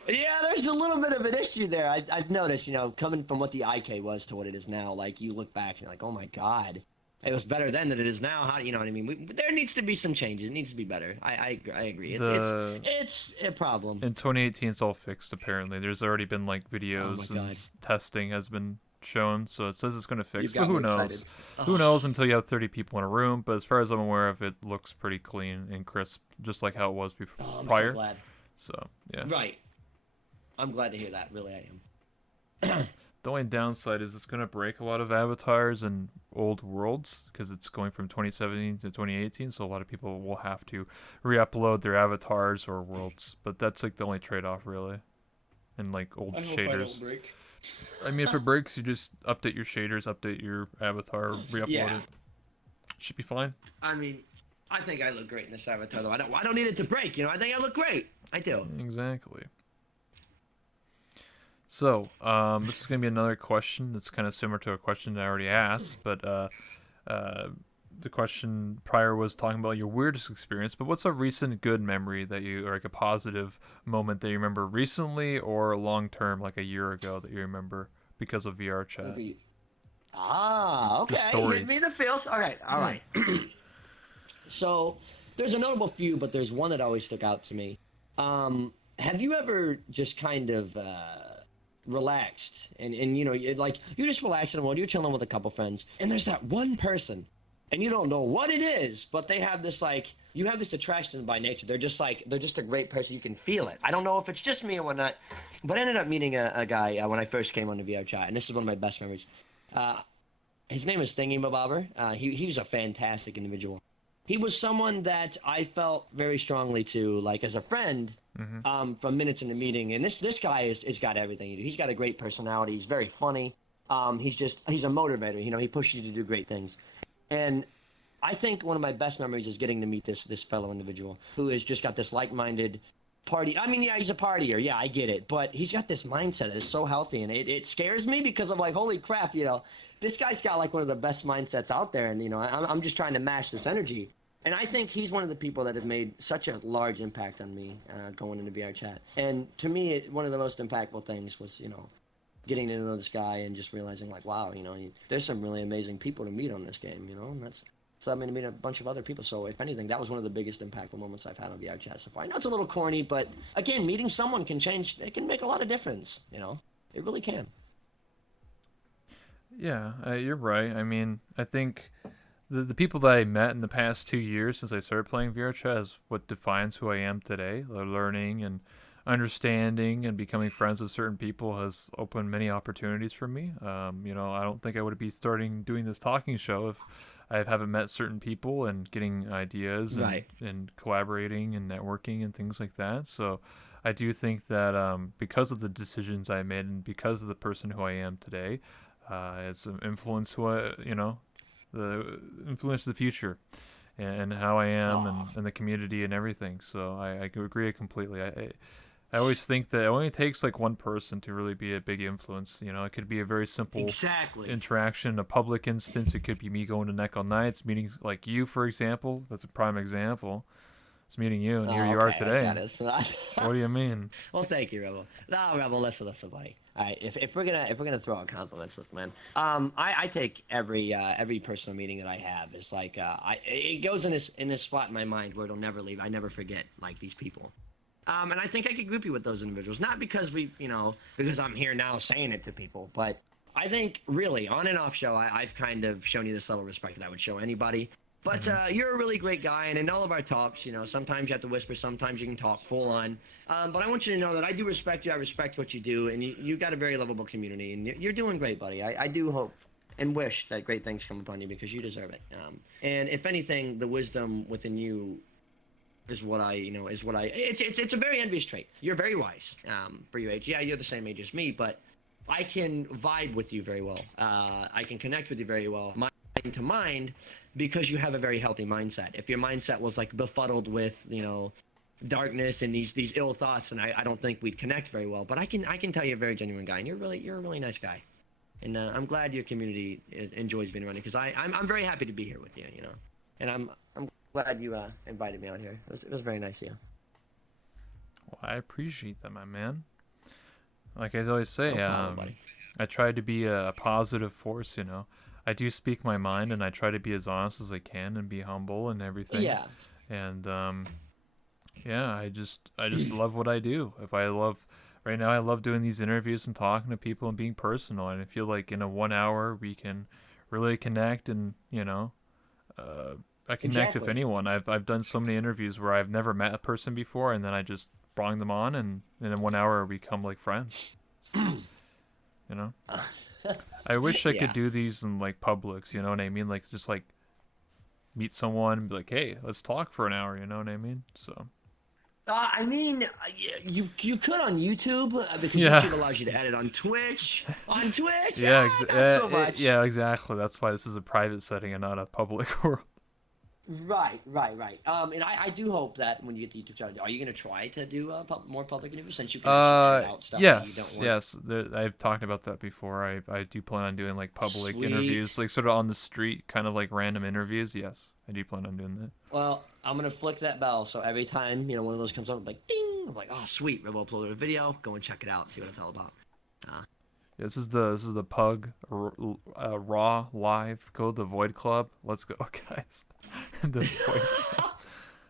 there's a little bit of an issue there. I've noticed, coming from what the IK was to what it is now. Like you look back and you're like, oh my god, it was better then than it is now. How you know what I mean? There needs to be some changes. It needs to be better. I agree. The It's a problem. In 2018 it's all fixed apparently. There's already been like Oh my videos and god, testing has been shown, so it says it's going to you've fix, but got me who excited. knows? Who Oh, knows until you have 30 people in a room, but as far as I'm aware of, it looks pretty clean and crisp, just like how it was before, oh, I'm so prior. glad. So yeah. Right, I'm glad to hear that. Really, I am. The only downside is it's going to break a lot of avatars and old worlds because it's going from 2017 to 2018, so a lot of people will have to re-upload their avatars or worlds, but that's like the only trade-off really, and like old I hope I don't shaders. break. I mean, if it breaks, you just update your shaders, update your avatar, re-upload Yeah. it. Should be fine. I mean, I think I look great in this avatar, though. I don't need it to break. I think I look great. I do. Exactly. So, this is going to be another question that's kind of similar to a question I already asked, but the question prior was talking about your weirdest experience, but what's a recent good memory that you, or like a positive moment that you remember recently or long term, like a year ago that you remember because of VR chat? Okay. Just Hit me stories. the feels. All right. All Yeah. right. So, there's a notable few, but there's one that always stuck out to me. Have you ever just kind of relaxed and you just relax in the world, you're chilling with a couple friends, and there's that one person, and you don't know what it is, but they have this you have this attraction by nature. They're just a great person. You can feel it. I don't know if it's just me or whatnot, but I ended up meeting a guy when I first came on the VR chat, and this is one of my best memories. Uh, his name is Thingy Mabobber. He was a fantastic individual. He was someone that I felt very strongly to, like as a friend, Mm-hmm. from minutes in the meeting. And this guy is got everything. He's got a great personality. He's very funny. He's a motivator. He pushes you to do great things. And I think one of my best memories is getting to meet this fellow individual who has just got this like-minded party. I mean, yeah, he's a partier. Yeah, I get it. But he's got this mindset that is so healthy, and it scares me because I'm like, holy crap, this guy's got like one of the best mindsets out there, and I'm just trying to match this energy. And I think he's one of the people that have made such a large impact on me going into VR chat. And to me, one of the most impactful things was, getting to know this guy and just realizing, like, wow, there's some really amazing people to meet on this game, and that's led me to meet a bunch of other people. So if anything, that was one of the biggest impactful moments I've had on VR chat so far. I know it's a little corny, but again, meeting someone it can make a lot of difference, It really can. Yeah, you're right. I mean, I think the people that I met in the past 2 years since I started playing VR chat is what defines who I am today. Learning and understanding and becoming friends with certain people has opened many opportunities for me. I don't think I would be starting doing this talking show if I haven't met certain people and getting ideas Right. and collaborating and networking and things like that. So I do think that because of the decisions I made and because of the person who I am today, it's an influence the influence the future and how I am Oh, and the community and everything. So I agree completely. I always think that it only takes like one person to really be a big influence. You know, it could be a very simple exactly. interaction, a public instance. It could be me going to Neck on Nights, meeting like you, for example. That's a prime example. It's meeting you, and here Oh, you are okay. I today. got it. What do you mean? Well, thank you, Rebel. No, Rebel, listen, buddy. All right, if we're gonna throw out compliments, listen, man. I take every personal meeting that I have is like it goes in this spot in my mind where it'll never leave. I never forget like these people. And I think I could group you with those individuals, not because because I'm here now saying it to people, but I think really on and off show, I've kind of shown you this level of respect that I would show anybody. But Mm-hmm. you're a really great guy, and in all of our talks, sometimes you have to whisper, sometimes you can talk full on. But I want you to know that I do respect you. I respect what you do, and you got a very lovable community, and you're doing great, buddy. I do hope and wish that great things come upon you because you deserve it. And if anything, the wisdom within you is what it's a very envious trait. You're very wise for your age. Yeah, you're the same age as me, but I can vibe with you very well. I can connect with you very well. Mind to mind, because you have a very healthy mindset. If your mindset was like befuddled with darkness and these ill thoughts, and I don't think we'd connect very well. But I can tell you're a very genuine guy, and you're a really nice guy. And I'm glad your community enjoys being around you because I'm very happy to be here with you. And I'm glad you invited me out here. It was very nice of you. Well, I appreciate that, my man. Like I always say, No problem, buddy. I try to be a positive force. You know, I do speak my mind, and I try to be as honest as I can and be humble and everything. Yeah. And yeah, I just love what I do. If I love right now, I love doing these interviews and talking to people and being personal. And I feel like in a 1 hour we can really connect and I connect with Exactly. anyone. I've done so many interviews where I've never met a person before, and then I just bring them on, and in 1 hour we become like friends. You know, I wish I could Yeah. do these in like Publix. You know what I mean? Like just like meet someone and be like, hey, let's talk for an hour. You know what I mean? So I mean, you could on YouTube because yeah, YouTube allows you to edit on Twitch. On Twitch, yeah, not so much. yeah, exactly. That's why this is a private setting and not a public world. Right. And I do hope that when you get the YouTube channel, are you going to try to do more public interviews since you can actually edit out stuff that you don't want? Yes. I've talked about that before. I do plan on doing like public interviews, Sweet. like sort of on the street, kind of like random interviews. Yes, I do plan on doing that. Well, I'm going to flick that bell, so every time, one of those comes up, I'm like, ding! I'm like, oh, sweet, Rebel uploaded a video. Go and check it out, see what it's all about. Uh, Yeah, this is the Pug Raw Live Code the Void Club. Let's go, guys. The Void Club.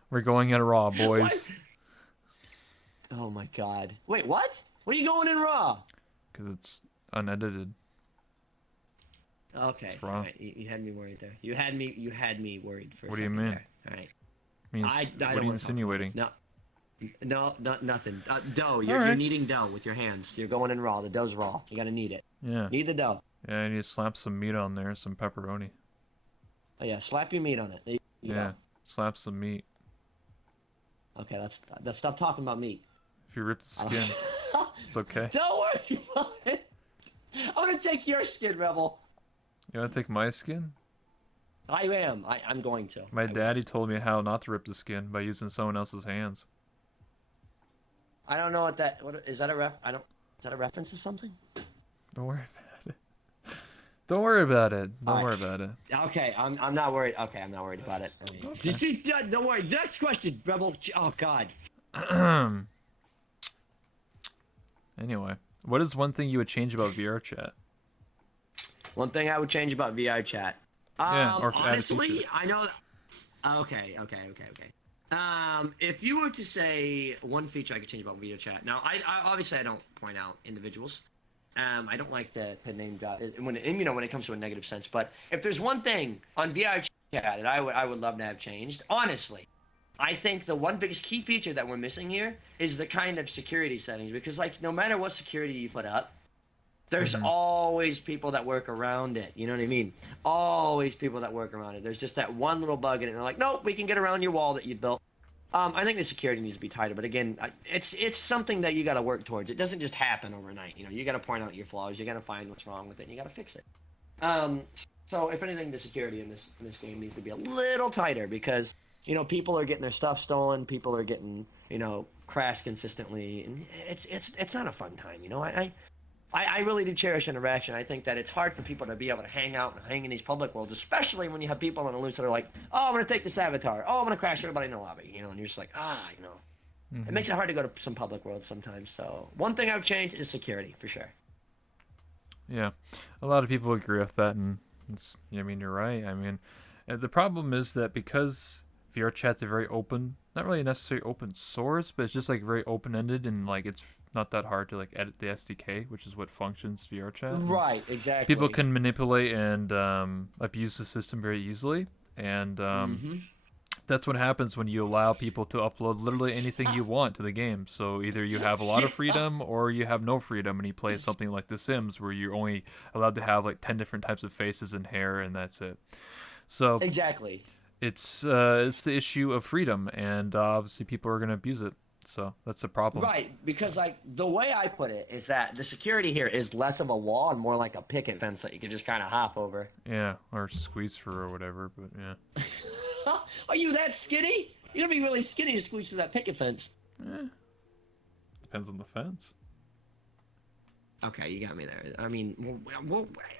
We're going in Raw, boys. what? Oh my god. Wait, what? What are you going in Raw? Because it's unedited. Okay, It's all raw. right. You had me worried there. You had me worried for a What do you second mean? there. All right. I What don't are you want to insinuating? No, nothing. Dough. All You're right. kneading dough with your hands. You're going in raw. The dough's raw. You gotta knead it. Yeah. Knead the dough. Yeah, I need to slap some meat on there, some pepperoni. Oh yeah, slap your meat on it. There you Yeah, slap some meat. go. Okay, let's stop talking about meat. If you rip the skin, it's okay. Don't worry about it. I'm gonna take your skin, Rebel. You want to take my skin? I am. I'm going to. My I will. daddy told me how not to rip the skin by using someone else's hands. I don't know what is that a ref? I don't. Is that a reference to something? Don't worry about it. Don't worry about it. Don't All worry right. about it. Okay, I'm not worried. Okay, I'm not worried about it. Don't worry. Next question, Rebel. Oh God. Anyway, what is one thing you would change about VR chat? One thing I would change about VR chat. Yeah, or add a Honestly, feature. I know. Okay. If you were to say one feature I could change about video chat, now I obviously I don't point out individuals. I don't like to name drop when when it comes to a negative sense. But if there's one thing on VR chat that I would love to have changed, honestly, I think the one biggest key feature that we're missing here is the kind of security settings because like no matter what security you put up, There's Mm-hmm. always people that work around it. You know what I mean? Always people that work around it. There's just that one little bug in it. And they're like, nope, we can get around your wall that you built. I think the security needs to be tighter, but again, it's something that you got to work towards. It doesn't just happen overnight. You know, you got to point out your flaws. You got to find what's wrong with it. And you got to fix it. Um, so if anything, the security in this game needs to be a little tighter because people are getting their stuff stolen. People are getting crashed consistently, and it's not a fun time. I really do cherish interaction. I think that it's hard for people to be able to hang out and hang in these public worlds, especially when you have people on the loose that are like, oh, I'm going to take this avatar. Oh, I'm going to crash everybody in the lobby. And you're just like, It makes it hard to go to some public worlds sometimes. So one thing I would change is security, for sure. Yeah, a lot of people agree with that, and I mean, you're right. I mean, the problem is that because VR chats are very open, not really necessarily open source, but it's just like very open ended, and like it's not that hard to like edit the SDK, which is what functions VR chat. Right, exactly. People can manipulate and abuse the system very easily, and that's what happens when you allow people to upload literally anything you want to the game. So either you have a lot of freedom or you have no freedom, and you play something like The Sims where you're only allowed to have like 10 different types of faces and hair, and that's it. So exactly. It's the issue of freedom, and obviously people are going to abuse it. So that's the problem. Right, because like the way I put it is that the security here is less of a wall and more like a picket fence that you can just kind of hop over. Yeah, or squeeze through or whatever, but yeah. Are you that skinny? You gotta be really skinny to squeeze through that picket fence. Depends on the fence. Okay, you got me there. I mean,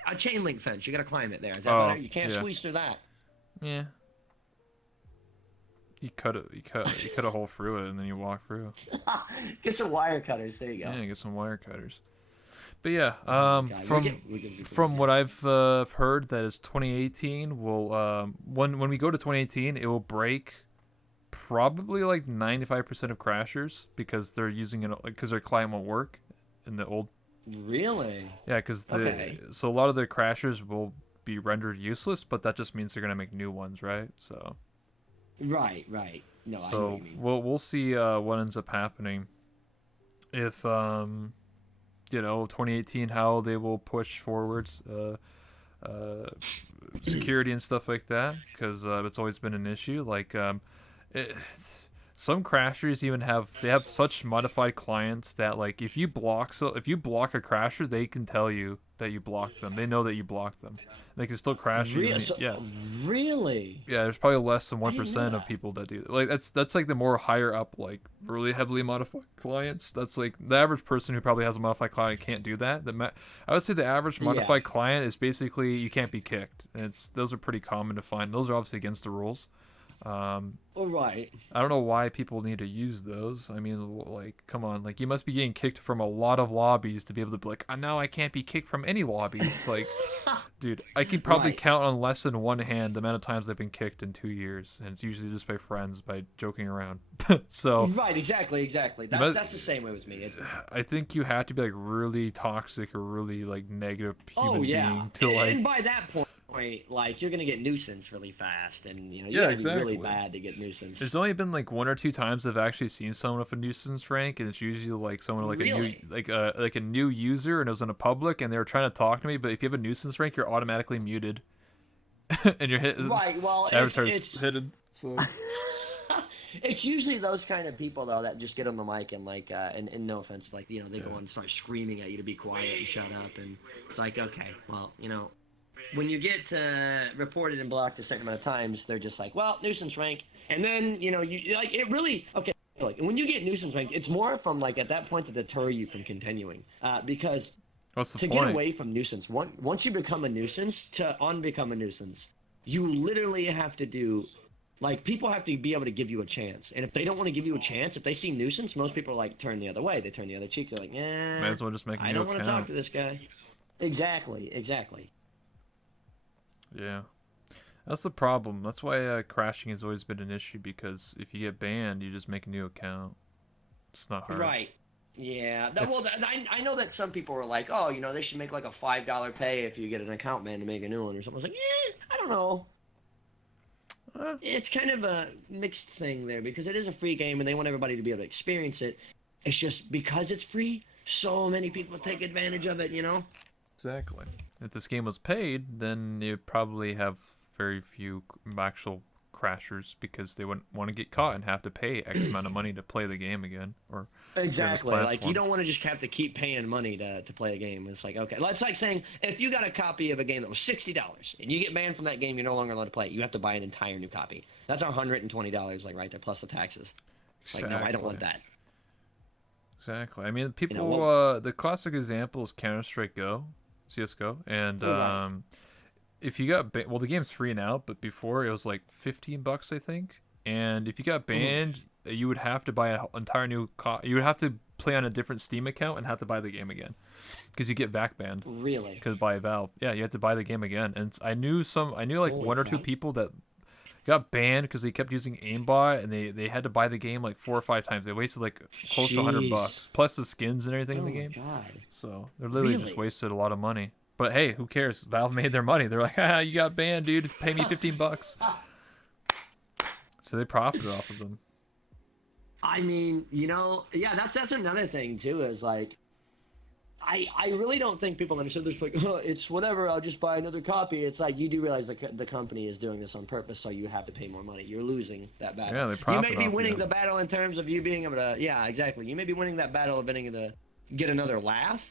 a chain link fence. You gotta climb it there. Is that better? You can't squeeze through that. Yeah. You cut a hole through it, and then you walk through. Get some wire cutters. There you go. Yeah, get some wire cutters. But yeah, from what I've heard, that is 2018 will when we go to 2018, it will break probably like 95% of crashers because they're using it because their client won't work in the old. Really? Yeah, because so a lot of the crashers will be rendered useless, but that just means they're gonna make new ones, right? So. Right. No, I know what you mean. we'll see what ends up happening if 2018 how they will push forwards security and stuff like that, because it's always been an issue. Like some crashers even have such modified clients that like if you block a crasher, they can tell you that you blocked them. They know that you blocked them. They can still crash you. Yeah. Really? Yeah, there's probably less than 1% of people that do that. Like that's like the more higher up, like really heavily modified clients. That's like the average person who probably has a modified client can't do that. I would say the average modified client is basically you can't be kicked. And those are pretty common to find. Those are obviously against the rules. Right. I don't know why people need to use those. I mean, like, come on, like you must be getting kicked from a lot of lobbies to be able to be like, now I can't be kicked from any lobbies. Like, dude, I could probably count on less than one hand the amount of times I've been kicked in 2 years, and it's usually just by friends by joking around. So. Right. Exactly. That's the same way with me. I think you have to be like really toxic or really like negative human being to like. And by that point, like you're gonna get nuisance really fast, and you gotta be really bad to get nuisance. There's only been like 1 or 2 times I've actually seen someone with a nuisance rank, and it's usually like someone like a new user, and it was in a public, and they were trying to talk to me. But if you have a nuisance rank, you're automatically muted, and you're hit. Right. Well, it's hidden. So. It's usually those kind of people though that just get on the mic and like and no offense, like they go and start screaming at you to be quiet and shut up, and it's like, okay, well, when you get reported and blocked a certain amount of times, they're just like, well, nuisance rank. And then, you like it really, okay, like when you get nuisance rank, it's more from like at that point to deter you from continuing. Because what's the to point? get away from nuisance, once you become a nuisance, to unbecome a nuisance, you literally have to do, like people have to be able to give you a chance. And if they don't want to give you a chance, if they see nuisance, most people are like turn the other way. They turn the other cheek. They're like, might as well just make a new I don't want to account. talk to this guy. Exactly. Yeah, that's the problem. That's why crashing has always been an issue, because if you get banned, you just make a new account. It's not hard. Right. Yeah. I know that some people were like, oh, they should make like a $5 pay if you get an account ban to make a new one or something. I was like, I don't know. It's kind of a mixed thing there because it is a free game and they want everybody to be able to experience it. It's just because it's free, so many people take advantage of it, you know? Exactly. If this game was paid, then you'd probably have very few actual crashers because they wouldn't want to get caught and have to pay X amount of money to play the game again or share this Exactly. Like you platform. don't want to just have to keep paying money to play a game. It's like, okay, it's like saying if you got a copy of a game that was $60 and you get banned from that game, you're no longer allowed to play it. You have to buy an entire new copy. That's $120, like right there, plus the taxes. Like, no, I don't want that. Exactly. I mean, You know, people. well, The classic example is Counter Strike Go, CS:GO, and oh, right. if you got well, the game's free now, but before it was like $15, I think. And if you got Mhm. banned, you would have to buy an entire new. You would have to play on a different Steam account and have to buy the game again, because you get back banned. Really? Because by Valve, yeah, you have to buy the game again. And I knew like Holy one or two crap. people that got banned because they kept using aimbot and they had to buy the game like 4 or 5 times. They wasted like close to Jeez. $100 plus the skins and everything in Oh the my game. God. So they're literally just Really? wasted a lot of money. But hey, who cares? Valve made their money. They're like, ah, you got banned, dude. Pay me $15. So they profited off of them. I mean, you know, yeah, that's another thing too. Is like, I really don't think people understand this. Like, oh, it's whatever. I'll just buy another copy. It's like you do realize the company is doing this on purpose, so you have to pay more money. You're losing that Yeah, battle. they You may profit be off winning you. the battle in terms of you being able to. Yeah, exactly. You may be winning that battle of being able to get another laugh,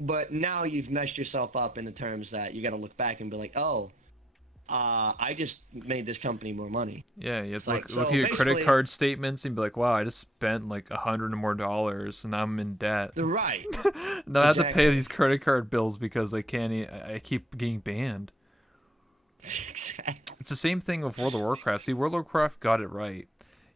but now you've messed yourself up in the terms that you got to look back and be like, oh, I just made this company more money. Yeah, you have It's to like look at so your credit basically, card statements and be like, wow, I just spent like $100 or more and I'm in debt. right. Now I have to pay Exactly. these credit card bills because I keep getting banned. Exactly. It's the same thing with World of Warcraft. See, World of Warcraft got it right.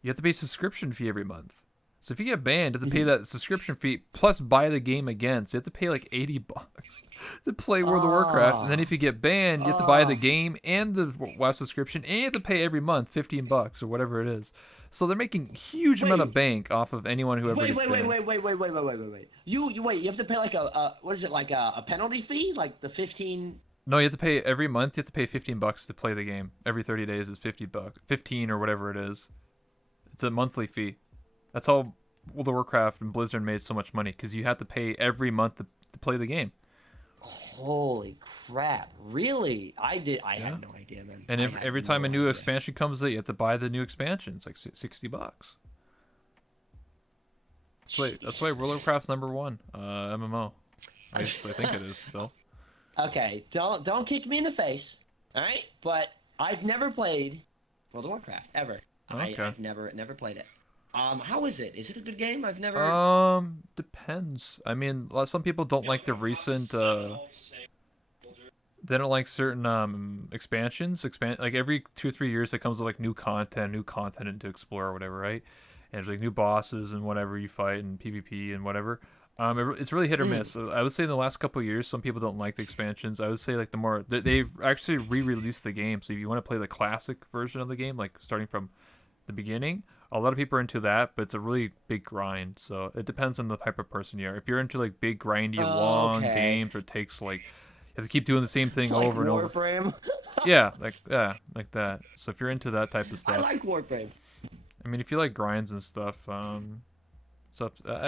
You have to pay a subscription fee every month. So if you get banned, you have to pay Mhm. that subscription fee plus buy the game again. So you have to pay like $80 to play World of Warcraft. And then if Ah, you get banned, you have to buy the ah. game and the WoW subscription, and you have to pay every month $15 or whatever it is. So they're making huge amount of Wait, bank off of anyone who ever wait, gets wait, wait, banned. wait, wait, wait, wait, wait, wait, wait, wait. You wait. You have to pay like a what is it like a penalty fee? Like the 15. No, you have to pay every month. You have to pay $15 to play the game. Every 30 days is $50, 15 or whatever it is. It's a monthly fee. That's how World of Warcraft and Blizzard made so much money because you have to pay every month to play the game. Holy crap! Really? I did. I Yeah. had no idea, man. And I had every time a no new idea. expansion comes out, you have to buy the new expansion. It's like $60. That's why World of Jesus. Warcraft's number one MMO. At least I think it is still. Okay, don't kick me in the face. All right, but I've never played World of Warcraft ever. Okay. I've never played it. How is it? Is it a good game? I've never. Depends. I mean, some people don't like the recent. They don't like certain expansions. Like every 2 or 3 years, it comes with like new content to explore or whatever, right? And there's like new bosses and whatever you fight and PvP and whatever. It's really hit or Mm, miss. So I would say in the last couple of years, some people don't like the expansions. I would say like the more they've actually re-released the game. So if you want to play the classic version of the game, like starting from the beginning, a lot of people are into that, but it's a really big grind. So it depends on the type of person you are. If you're into like big grindy long okay. games or takes like you have to keep doing the same thing Like over and over. Warframe. Like that. So if you're into that type of I stuff, like Warframe. I mean, if you like grinds and stuff, I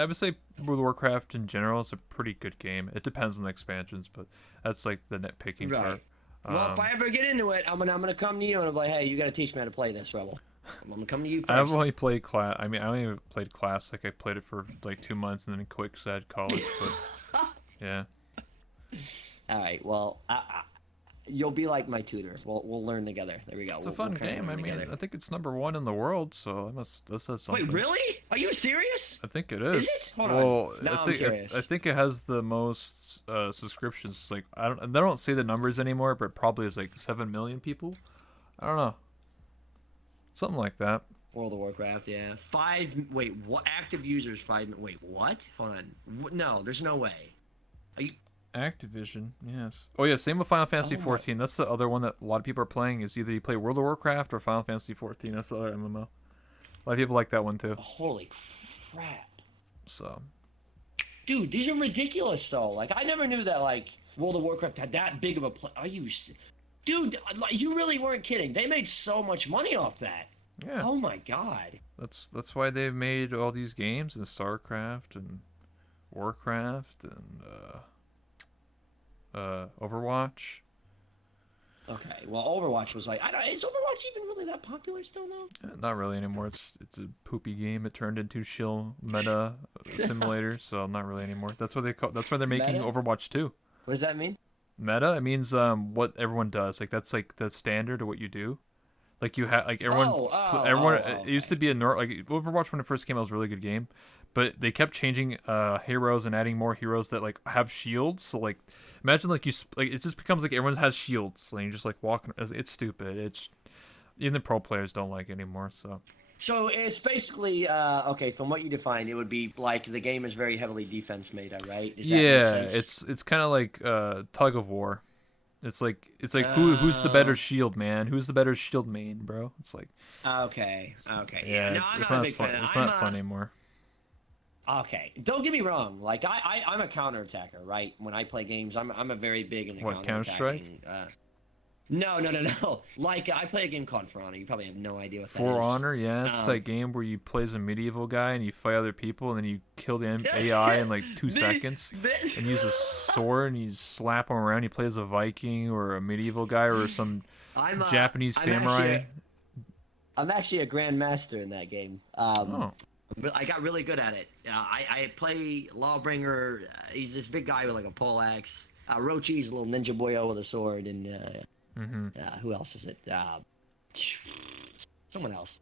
would say World of Warcraft in general is a pretty good game. It depends on the expansions, but that's like the nitpicking part. Right. Well, if I Um, ever get into it, I'm gonna come to you and I'm like, hey, you gotta teach me how to play this, Rebel. I'm gonna come to you I've first. only played class. I mean, I only played classic. I played it for like 2 months and then quit 'cause I had college. But yeah, All right. Well, you'll be like my tutor. We'll learn together. There we go. it's a We'll fun kind of game. I learn mean, together. I think it's number one in the world, so that says Wait, something. really? Are you serious? I think it Is is. it? Hold on. Well, Now I'm curious. I think it has the most subscriptions. Like they don't say the numbers anymore, but probably is like 7 million people. I don't know, something like that. World of Warcraft, yeah. Wait, what? Active users, 5. Wait, what? Hold on. No, there's no way. Are you. Activision, yes. Oh yeah, same with Final Fantasy Oh my. 14. That's the other one that a lot of people are playing. Is either you play World of Warcraft or Final Fantasy 14. That's the other MMO. A lot of people like that one too. Holy crap. So Dude, these are ridiculous, though. Like, I never knew that, like, World of Warcraft had that big of a play. Dude, like, you really weren't kidding. They made so much money off that. yeah, Oh my god. that's why they've made all these games and StarCraft and Warcraft and Overwatch. Okay, well, Overwatch was like, I don't. Is Overwatch even really that popular still now? Not really anymore. It's a poopy game. It turned into shill meta simulator, so not really anymore. That's what they call. That's why they're making Meta? Overwatch 2. What does that mean? Meta. It means what everyone does. Like that's like the standard of what you do. Like you have like everyone, everyone. It used Okay. to be like Overwatch when it first came out was a really good game, but they kept changing heroes and adding more heroes that like have shields. So like, imagine like like it just becomes like everyone has shields and you just like walking. It's stupid. It's even the pro players don't like it anymore. So So it's basically okay. From what you defined, it would be like the game is very heavily defense meta, right? Does that make yeah, sense? it's kind of like tug of war. It's like who's the better Uh, shield man? Who's the better shield main, bro? It's like okay, okay, yeah. yeah, No, I'm it's not a not as big fun. fan. It's I'm not fun anymore. okay. Don't get me wrong. Like I'm a counterattacker, right? When I play games, I'm a very big in the What, Counter Strike? counterattacking. No, no, no, no. Like I play a game called For Honor. You probably have no idea what that For is. Honor, yeah, it's that Um, game where you play as a medieval guy and you fight other people and then you kill the AI in like 2 seconds and use a sword and you slap him around. You play as a Viking or a medieval guy or some I'm Japanese I'm actually samurai. I'm actually a grandmaster in that game. Oh, I got really good at it. I play Lawbringer. He's this big guy with like a pole axe. Rochi's a little ninja boyo with a sword, and mm-hmm. who else is it? Someone else.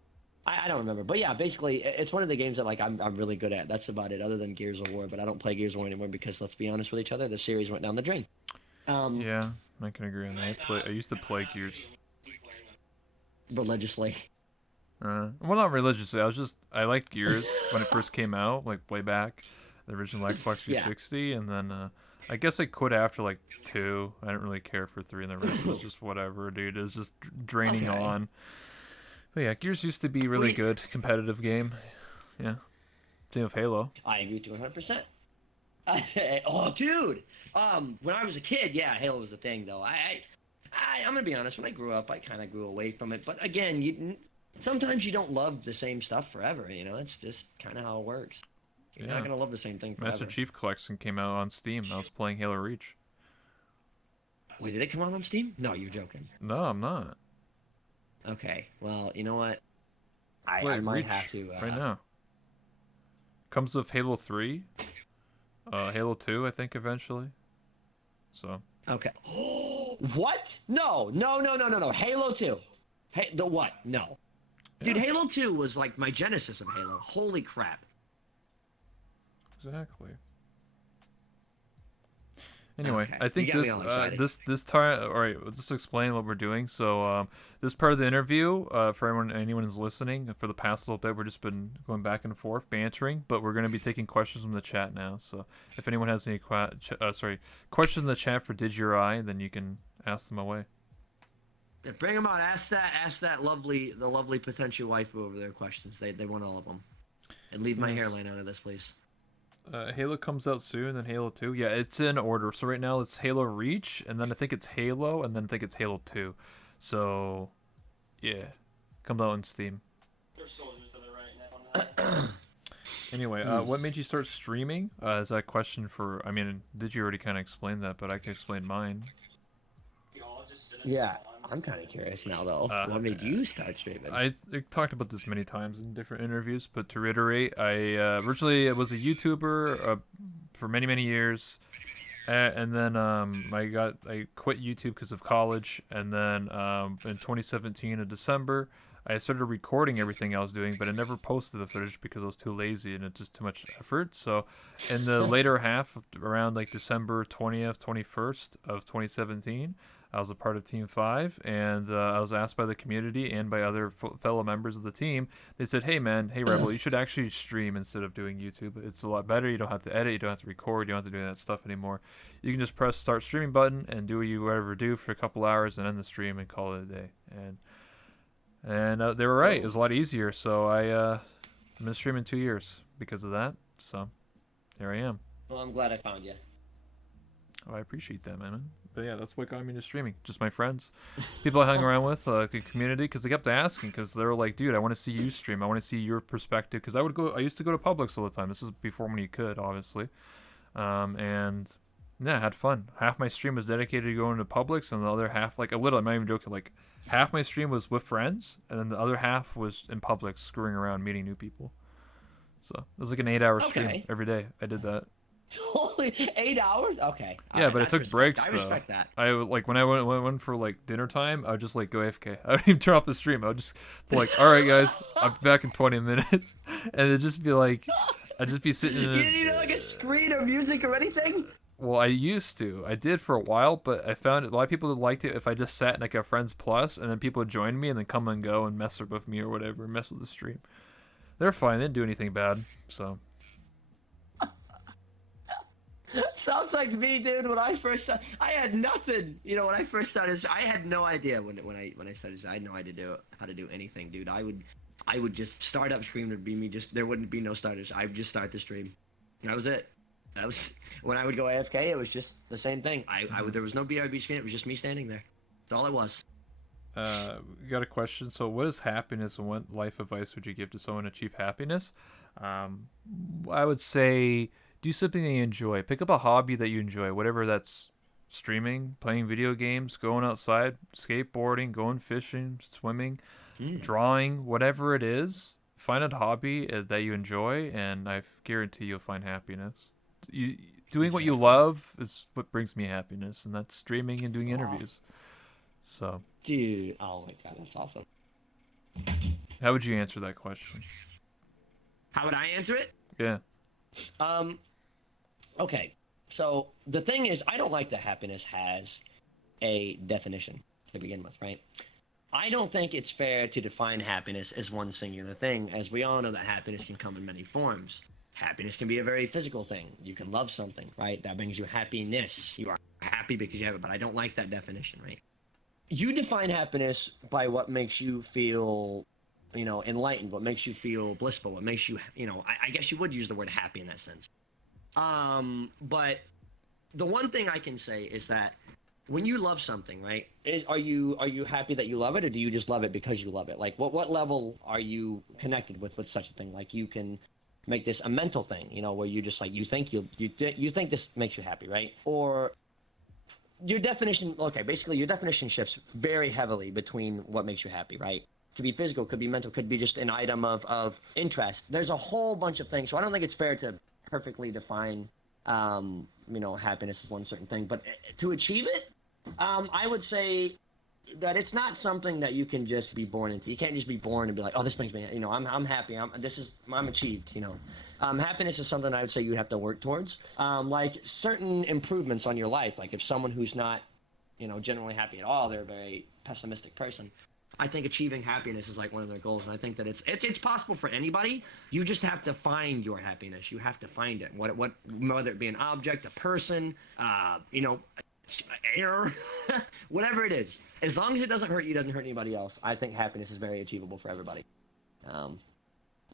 I don't remember. But yeah, basically, it's one of the games that like I'm really good at. That's about it, other than Gears of War. But I don't play Gears of War anymore because let's be honest with each other, the series went down the drain. Um, Yeah, I can agree on that. I used to play Gears. religiously. Well, not religiously. I liked Gears when it first came out, like way back, the original Xbox Yeah. 360, and then I guess I quit after like 2. I didn't really care for 3, and the rest was just whatever, dude. It was just draining Okay. on. But yeah, Gears used to be really We. good, competitive game. Yeah, same with Halo. I agree to 100%. Oh, dude. When I was a kid, yeah, Halo was the thing, though. I'm gonna be honest. When I grew up, I kind of grew away from it. But again, sometimes you don't love the same stuff forever. You know, that's just kind of how it works. You're not Yeah, gonna love the same thing Master forever. Chief Collection came out on Steam. I was playing Halo Reach. Wait, did it come out on Steam? No, you're joking. No, I'm not. Okay, well, you know what? Play I might Reach have to. right now. Comes with Halo 3, Halo 2, I think eventually. So Okay. What? No, no, no, no, no, no. Halo 2. Hey, the what? No. Dude, yeah, Halo 2 was like my genesis of Halo. Holy crap. exactly. Anyway, Okay, I you think got me all excited. this time. All right, we'll just explain what we're doing. So this part of the interview, for anyone who's listening, for the past little bit, we've just been going back and forth, bantering. But we're going to be taking questions from the chat now. So if anyone has any questions in the chat for Did Your Eye, then you can ask them away. Yeah, bring them on. Ask the lovely potential waifu over there questions. They want all of them. And leave my Yes. hairline out of this, please. Halo comes out soon, then Halo 2. Yeah, it's in order. So right now it's Halo Reach, and then I think it's Halo, and then I think it's Halo 2. So, yeah, comes out on Steam. Anyway, what made you start streaming? Is that a question for? I mean, did you already kind of explain that? But I can explain mine. Yeah, I'm kind of curious now, though. What made you start streaming? I talked about this many times in different interviews, but to reiterate, I originally was a YouTuber for many years, and then I quit YouTube because of college, and then in 2017 in December, I started recording everything I was doing, but I never posted the footage because I was too lazy and it's just too much effort. So, in the later half, around like December 20th, 21st of 2017. I was a part of Team 5, and I was asked by the community and by other fellow members of the team. They said, hey, man, hey, Rebel, you should actually stream instead of doing YouTube. It's a lot better. You don't have to edit. You don't have to record. You don't have to do that stuff anymore. You can just press start streaming button and do whatever you do for a couple hours and end the stream and call it a day. And they were right. It was a lot easier. So I've been streaming 2 years because of that. So here I am. Well, I'm glad I found you. Oh, I appreciate that, man. But yeah, that's what got me into streaming. Just my friends, people I hung around with, the community, because they kept asking, because they were like, "Dude, I want to see you stream. I want to see your perspective." Because I used to go to Publix all the time. This is before when you could, obviously. And yeah, I had fun. Half my stream was dedicated to going to Publix, and the other half, like a little, I'm not even joking, like half my stream was with friends, and then the other half was in Publix, screwing around, meeting new people. So it was like an 8-hour stream Okay. every day. I did that. Only 8 hours? Okay. All Yeah, right, but I that's took respect. breaks I though. respect that. I like when I went for like dinner time, I would just like go AFK. I wouldn't even turn off the stream. I would just be like, "All right, guys, I'm back in 20 minutes," and it'd just be like, I'd just be sitting in. You didn't need like a screen or music or anything? Well, I used to. I did for a while, but I found a lot of people liked it if I just sat in like a friends plus, and then people would join me and then come and go and mess with me or whatever, mess with the stream. They're fine. They didn't do anything bad, so. Sounds like me, dude. When I first started, I had nothing. You know, when I first started, I had no idea when I started. I had no idea how to do anything, dude. I would just start up stream. There'd be me. Just there wouldn't be no starters. I would just start the stream. That was it. That was when I would go AFK. It was just the same thing. I would. There was no BRB screen. It was just me standing there. That's all it was. We got a question. So, what is happiness, and what life advice would you give to someone to achieve happiness? I would say do something that you enjoy. Pick up a hobby that you enjoy, whatever that's streaming, playing video games, going outside, skateboarding, going fishing, swimming, drawing, whatever it is. Find a hobby that you enjoy, and I guarantee you'll find happiness. Doing what you love is what brings me happiness, and that's streaming and doing interviews. So, Dude, oh my god, that's awesome. how would you answer that question? How would I answer it? Yeah. Okay. So the thing is, I don't like that happiness has a definition to begin with, right? I don't think it's fair to define happiness as one singular thing, as we all know that happiness can come in many forms. Happiness can be a very physical thing. You can love something, right? That brings you happiness. You are happy because you have it, but I don't like that definition, right? You define happiness by what makes you feel, enlightened, what makes you feel blissful, what makes you, I guess you would use the word happy in that sense. But the one thing I can say is that when you love something, right? Are you happy that you love it, or do you just love it because you love it? Like, what level are you connected with such a thing? Like, you can make this a mental thing, where you just like you think this makes you happy, right? Or your definition, okay, basically your definition shifts very heavily between what makes you happy, right? Could be physical, could be mental, could be just an item of interest. There's a whole bunch of things, so I don't think it's fair to perfectly define, happiness as one certain thing. But to achieve it, I would say that it's not something that you can just be born into. You can't just be born and be like, oh, this makes me, I'm happy. I'm achieved. Happiness is something I would say you have to work towards. Like certain improvements on your life. Like if someone who's not, generally happy at all, they're a very pessimistic person. I think achieving happiness is like one of their goals, and I think that it's possible for anybody. You just have to find your happiness. You have to find it. What whether it be an object, a person, air, whatever it is. As long as it doesn't hurt you, doesn't hurt anybody else. I think happiness is very achievable for everybody.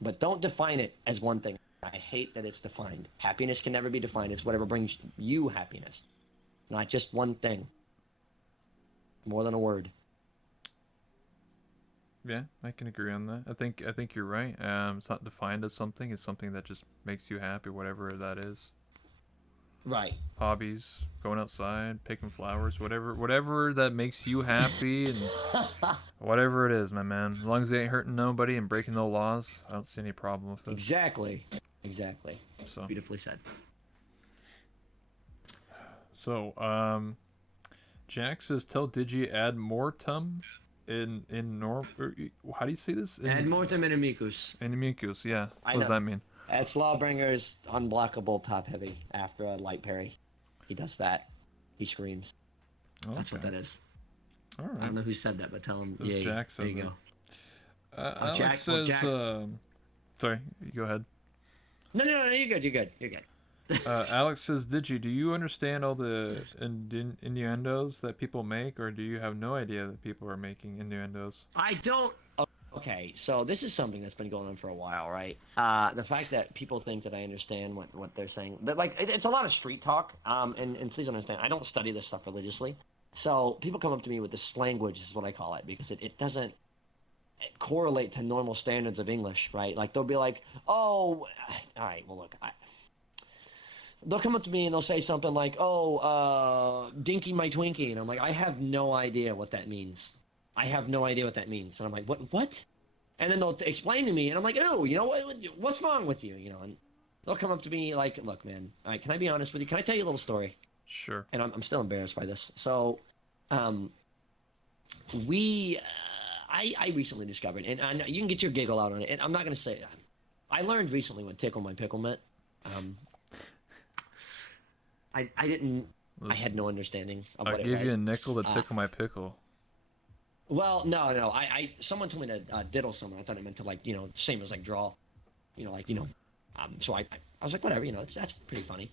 But don't define it as one thing. I hate that it's defined. Happiness can never be defined. It's whatever brings you happiness, not just one thing. More than a word. Yeah, I can agree on that. I think you're right. It's not defined as something. It's something that just makes you happy, whatever that is. Right. Hobbies, going outside, picking flowers, whatever that makes you happy, and whatever it is, my man. As long as they ain't hurting nobody and breaking no laws, I don't see any problem with it. Exactly. So Beautifully said. So, Jack says, "Tell Digi ad mortem in norm. How do you say this? Ad mortem inimicus. Inimicus, yeah. I What does know. that mean? It's Lawbringer's unblockable top heavy after a light parry. He does that. He screams. Oh, That's what okay. that is. All I don't right. know who said that, but tell him. It was Yeah, Jack there said you that. go. Alex Jack- says, Jack- sorry, you go ahead. No, you're good. Alex says, Digi, do you understand all the innuendos that people make, or do you have no idea that people are making innuendos? I don't. okay, so this is something that's been going on for a while, right? The fact that people think that I understand what they're saying, that like it's a lot of street talk. And please understand, I don't study this stuff religiously. So people come up to me with this language, is what I call it, because it doesn't correlate to normal standards of English, right? Like they'll be like, "Oh, all right, well look, they'll come up to me and they'll say something like, "Oh, dinky my Twinkie," and I'm like, I have no idea what that means. I have no idea what that means, and I'm like, what? And then they'll explain to me, and I'm like, oh, you know what's wrong with you, you know? And they'll come up to me like, look, man, all right, can I be honest with you? Can I tell you a little story? Sure. And I'm still embarrassed by this. So, um, we, I recently discovered, and I know you can get your giggle out on it. And I'm not gonna say, I learned recently what tickle my pickle meant. Um, I didn't. I had no understanding of I'll what it give was. you a nickel to tickle my pickle. Well, no. Someone told me to diddle someone. I thought it meant to like, same as like draw, like, so I was like, whatever, that's pretty funny.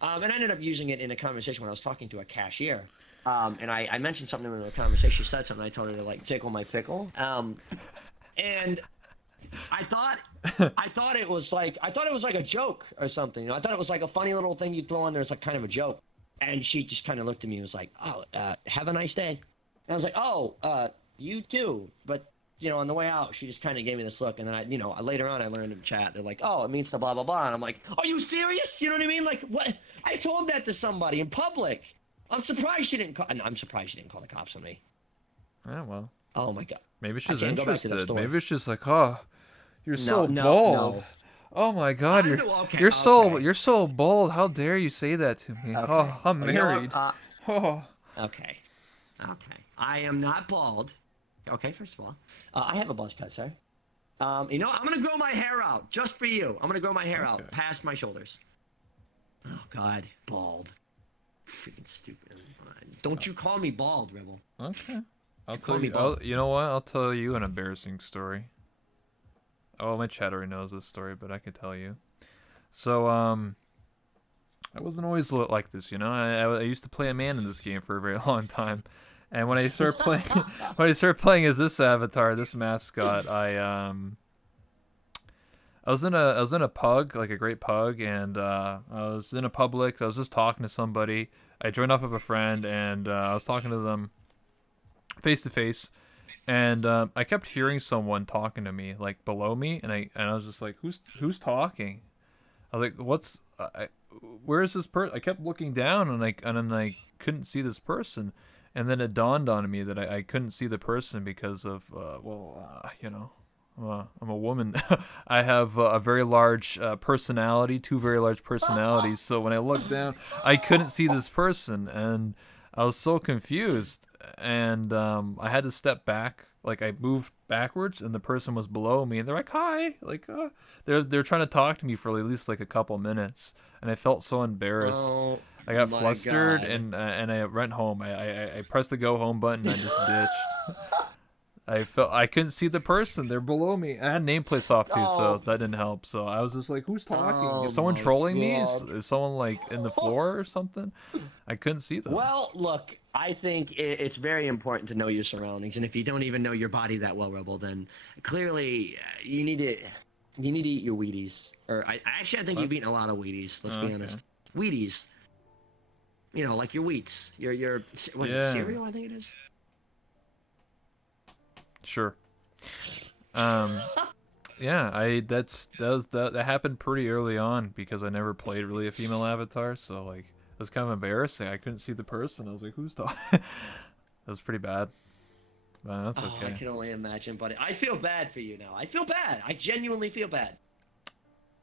And I ended up using it in a conversation when I was talking to a cashier. And I mentioned something in the conversation. She said something. I told her to like tickle my pickle. And I thought it was like a joke or something. I thought it was like a funny little thing you throw in there. It's like kind of a joke. And she just kind of looked at me and was like, oh, have a nice day. And I was like, oh, you too. But, on the way out, she just kind of gave me this look. And then later on I learned in chat, they're like, oh, it means to blah, blah, blah. And I'm like, are you serious? You know what I mean? Like, what? I told that to somebody in public. I'm surprised she didn't call. I'm surprised she didn't call the cops on me. Yeah, well. Oh my God. Maybe I she's can't go back to that interested. store. Maybe it's just like, oh, you're so No. bold. Oh my God, you're so bold. How dare you say that to me? Okay. Oh, I'm Well, you know married. what? Oh. Okay. I am not bald. Okay, first of all, I have a buzz cut, sir. I'm gonna grow my hair out just for you. I'm gonna grow my hair out past my shoulders. Oh God, bald. Freaking stupid. Don't you call me bald, Rebel. Okay. I'll call tell me you. bald. You know what? I'll tell you an embarrassing story. Oh, my chat already knows this story, but I could tell you. So, I wasn't always like this, I used to play a man in this game for a very long time, and when I started playing as this avatar, this mascot, I was in a pug, like a great pug, and I was in a public. I was just talking to somebody. I joined up with a friend, and I was talking to them face to face, and I kept hearing someone talking to me like below me, and I was just like, who's talking? I was like, where is this person? I kept looking down, and then I couldn't see this person, and then it dawned on me that I couldn't see the person because of I'm a woman. I have a very large personality, two very large personalities. So when I looked down, I couldn't see this person, and I was so confused. And I had to step back. Like I moved backwards, and the person was below me, and they're like, "Hi!" Like they're trying to talk to me for at least like a couple minutes, and I felt so embarrassed. Oh, I got my flustered, God. and I went home. I pressed the go home button. And I just ditched. I couldn't see the person. They're below me. I had nameplates off too, so that didn't help. So I was just like, "Who's talking? Oh, Is someone my trolling me? God. Is someone like in the floor or something?" I couldn't see them. Well, look, I think it's very important to know your surroundings, and if you don't even know your body that well, Rebel, then clearly you need to eat your Wheaties. Or I think you've eaten a lot of Wheaties. Let's be honest. Wheaties. Like your wheats, your what is it, cereal? I think it is. Sure. Yeah, that happened pretty early on because I never played really a female avatar, so like it was kind of embarrassing. I couldn't see the person. I was like, "Who's talking?" That was pretty bad. But that's okay. I can only imagine, buddy. I feel bad for you now. I feel bad. I genuinely feel bad.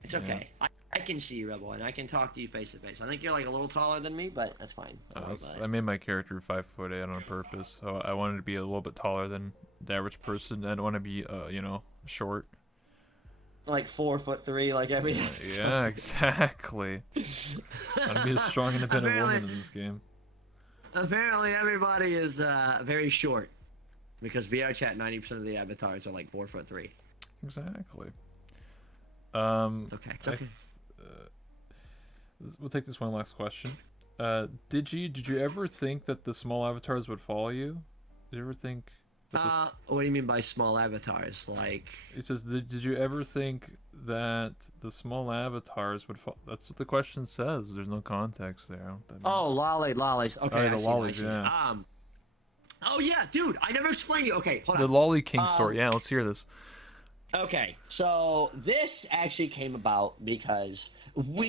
It's okay. Yeah. I can see you, Rebel, and I can talk to you face to face. I think you're like a little taller than me, but that's fine. I made my character 5'8" on purpose, so I wanted to be a little bit taller than the average person. I don't want to be, short. Like 4'3", like every. Yeah, exactly. I want to be as strong and independent woman in this game. Apparently, everybody is very short, because VR chat 90% of the avatars are like 4'3". Exactly. Okay, it's okay. We'll take this one last question. Did you ever think that the small avatars would follow you? Did you ever think But this, What do you mean by small avatars? Like, it says, did you ever think that the small avatars would fall? That's what the question says. There's no context there. I don't know what that means. oh, lollies. Oh, Okay, yeah, I the see. I lollies, see. yeah. Oh yeah, dude. I never explained you. Okay, hold The on. Lolly King story. Yeah, let's hear this. Okay, so this actually came about because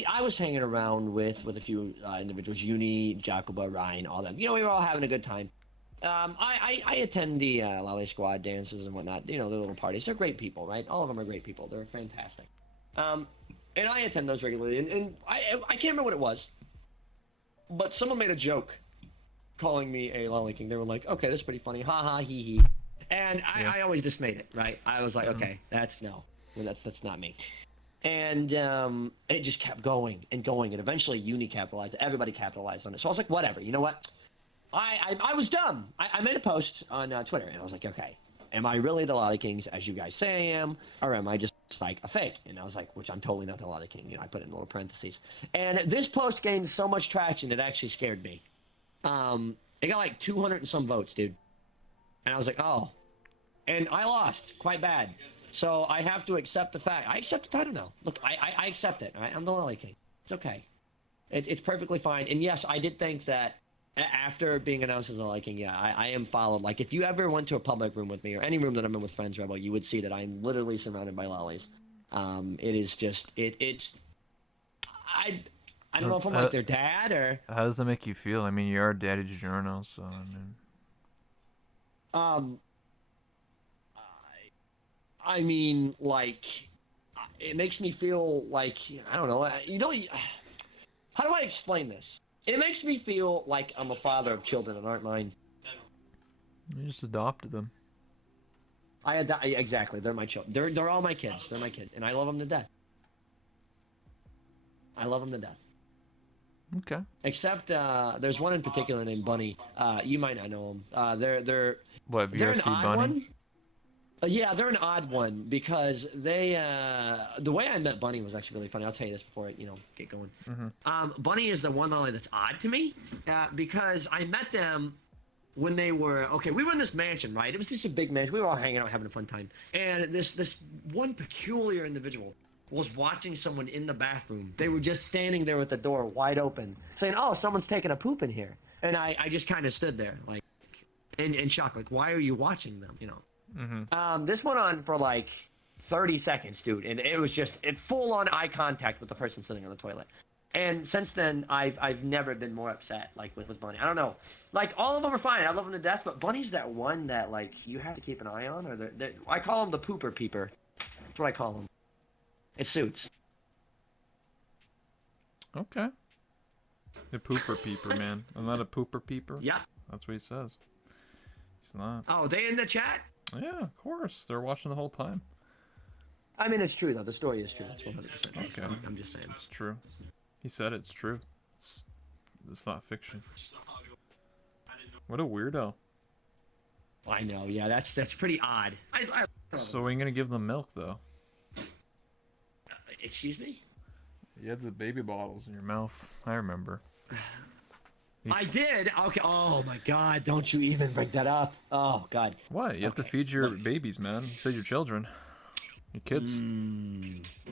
I was hanging around with a few individuals, Uni, Jacoba, Ryan, all them. You know, we were all having a good time. I attend the Lolly Squad dances and whatnot. You know, the little parties. They're great people, right? All of them are great people. They're fantastic. Um, and I attend those regularly. And I can't remember what it was, but someone made a joke calling me a Lolly King. They were like, "Okay, this is pretty funny. Ha ha hee hee." And Yeah. I always dismayed it, right? I was like, okay, that's no, well, that's not me. And it just kept going and going, and eventually Uni capitalized. Everybody capitalized on it. So I was like, whatever. You know what? I was dumb. I made a post on Twitter, and I was like, okay, am I really the Lolly Kings as you guys say I am, or am I just like a fake? And I was like, which I'm totally not the Lolly King. You know, I put it in little parentheses. And this post gained so much traction, it actually scared me. It got like 200 and some votes, dude. And I was like, oh. And I lost quite bad. So I have to accept the fact. I accept the title now. Look, I accept it. I'm the Lolly King. It's okay. It's perfectly fine. And yes, I did think that after being announced as a Lolly King, yeah, I am followed. Like, if you ever went to a public room with me or any room that I'm in with friends, Rebel, you would see that I'm literally surrounded by lollies. It is just, it's, I don't know if I'm like their dad or, How does that make you feel? I mean, you are DaddyxDigiorno, so I mean, um, I mean, like, it makes me feel like, I don't know, how do I explain this? It makes me feel like I'm a father of children that aren't mine. you just adopted them. Exactly, they're my children. They're all my kids. They're my kids, and I love them to death. I love them to death. Okay. Except there's one in particular named Bunny. You might not know him. They're What, they're an VRC odd Bunny? one. Yeah, they're an odd one because they the way I met Bunny was actually really funny. I'll tell you this before I get going. Bunny is the one lolly that's odd to me because I met them when they were we were in this mansion, right? It was just a big mansion. We were all hanging out having a fun time, and this one peculiar individual was watching someone in the bathroom. They were just standing there with the door wide open saying, oh, someone's taking a poop in here. And I just kind of stood there like in shock, like, why are you watching them, This went on for like 30 seconds, dude, and it was just full on eye contact with the person sitting on the toilet. And since then, I've never been more upset like with Bunny. I don't know, like all of them are fine. I love them to death, but Bunny's that one that like you have to keep an eye on. Or I call him the pooper peeper. That's what I call him. It suits. Okay. The pooper peeper, man. I'm not a pooper peeper. Yeah. That's what he says. He's not. Oh, they in the chat? Yeah, of course. They're watching the whole time. I mean, it's true though. The story is true. That's 100% true. Okay. I'm just saying. It's true. He said it's true. It's not fiction. What a weirdo. I know. Yeah, that's pretty odd. So we're gonna give them milk though. Excuse me? You had the baby bottles in your mouth. I remember. I did. Okay. Oh my God! Don't you even bring that up. Oh God. What? You have to feed your babies, man. You said your children. Your kids.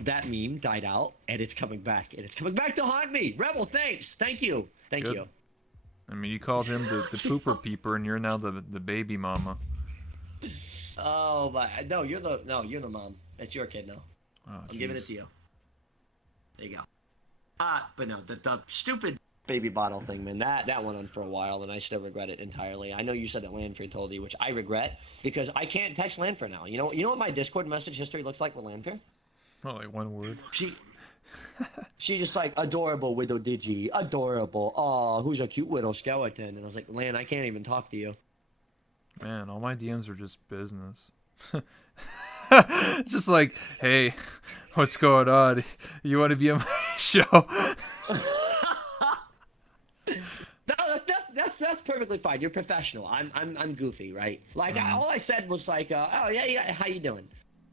That meme died out, and it's coming back. And it's coming back to haunt me. Rebel, thanks. Thank you. Thank Good. you. I mean, you called him the pooper peeper, and you're now the baby mama. Oh my! No, you're the mom. It's your kid now. Oh, I'm giving it to you. There you go. But no, the stupid baby bottle thing, man, that went on for a while, and I still regret it entirely. I know you said that Lanfear told you, which I regret, because I can't text Lanfear now. You know what my Discord message history looks like with Lanfear? Oh, like one word. She just like, adorable widow digi, adorable. Oh, who's a cute widow skeleton? And I was like, Lan, I can't even talk to you. Man, all my DMs are just business. Just like, hey, what's going on? You want to be on my show? No, that's perfectly fine. You're professional. I'm goofy, right? Like all I said was like, oh yeah, how you doing?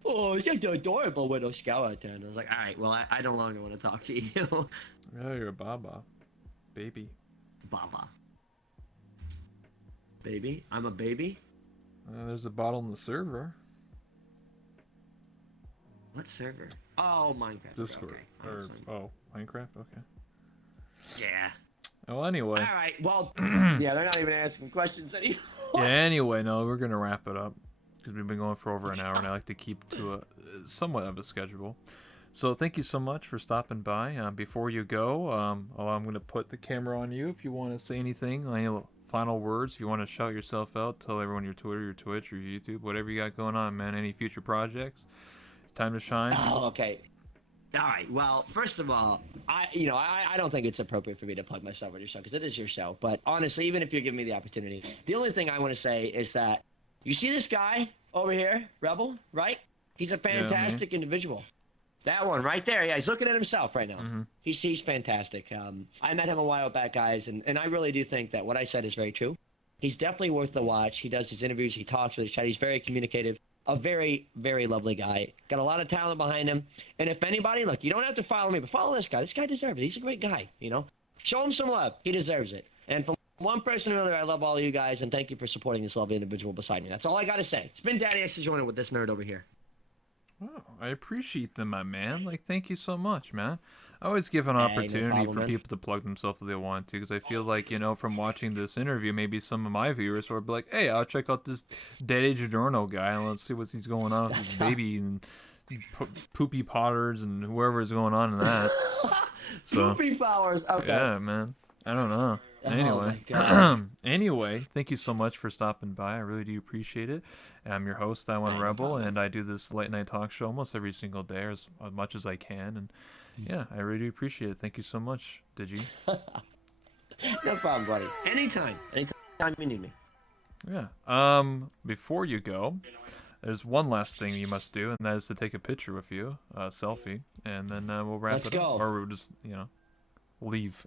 Oh, it's like the adorable widow skeleton. I was like, all right, well, I no longer want to talk to you. Yeah, you're a baba, baby. Baba. Baby? I'm a baby? There's a bottle in the server. What server? Oh, Minecraft. Discord. Okay. Minecraft? Okay. Yeah. Well, anyway. All right. Well, yeah, they're not even asking questions anymore. Yeah, anyway, no, we're going to wrap it up because we've been going for over an hour, and I like to keep to a somewhat of a schedule. So thank you so much for stopping by. Before you go, I'm going to put the camera on you if you want to say anything, any final words, if you want to shout yourself out, tell everyone your Twitter, your Twitch, your YouTube, whatever you got going on, man, any future projects. Time to shine. Oh, okay. All right. Well, first of all, I don't think it's appropriate for me to plug myself on your show because it is your show. But honestly, even if you're giving me the opportunity, the only thing I want to say is that you see this guy over here, Rebel, right? He's a fantastic individual. That one right there. Yeah, he's looking at himself right now. Mm-hmm. He's fantastic. I met him a while back, guys, and I really do think that what I said is very true. He's definitely worth the watch. He does his interviews. He talks with his chat. He's very communicative. A very, very lovely guy. Got a lot of talent behind him. And if anybody, look, you don't have to follow me, but follow this guy. This guy deserves it. He's a great guy, you know? Show him some love. He deserves it. And from one person to another, I love all of you guys, and thank you for supporting this lovely individual beside me. That's all I got to say. It's been DaddyxDigiorno with this nerd over here. Oh, I appreciate them, my man. Like, thank you so much, man. I always give an opportunity no problem, for people to plug themselves if they want to, because I feel like, you know, from watching this interview, maybe some of my viewers will be like, hey, I'll check out this DaddyxDigiorno guy, and let's see what's he's going on with his baby and Poopy Potters and whoever is going on in that. So, Poopy Flowers. Okay. yeah, man. I don't know. Anyway, anyway, thank you so much for stopping by. I really do appreciate it. I'm your host, I Want Rebel, and I do this late night talk show almost every single day, or as much as I can. And yeah, I really do appreciate it. Thank you so much, Digi. No problem, buddy. Anytime you need me. Yeah. Before you go, there's one last thing you must do, and that is to take a picture with you, a selfie, and then we'll wrap Let's it up, go. or we'll just leave.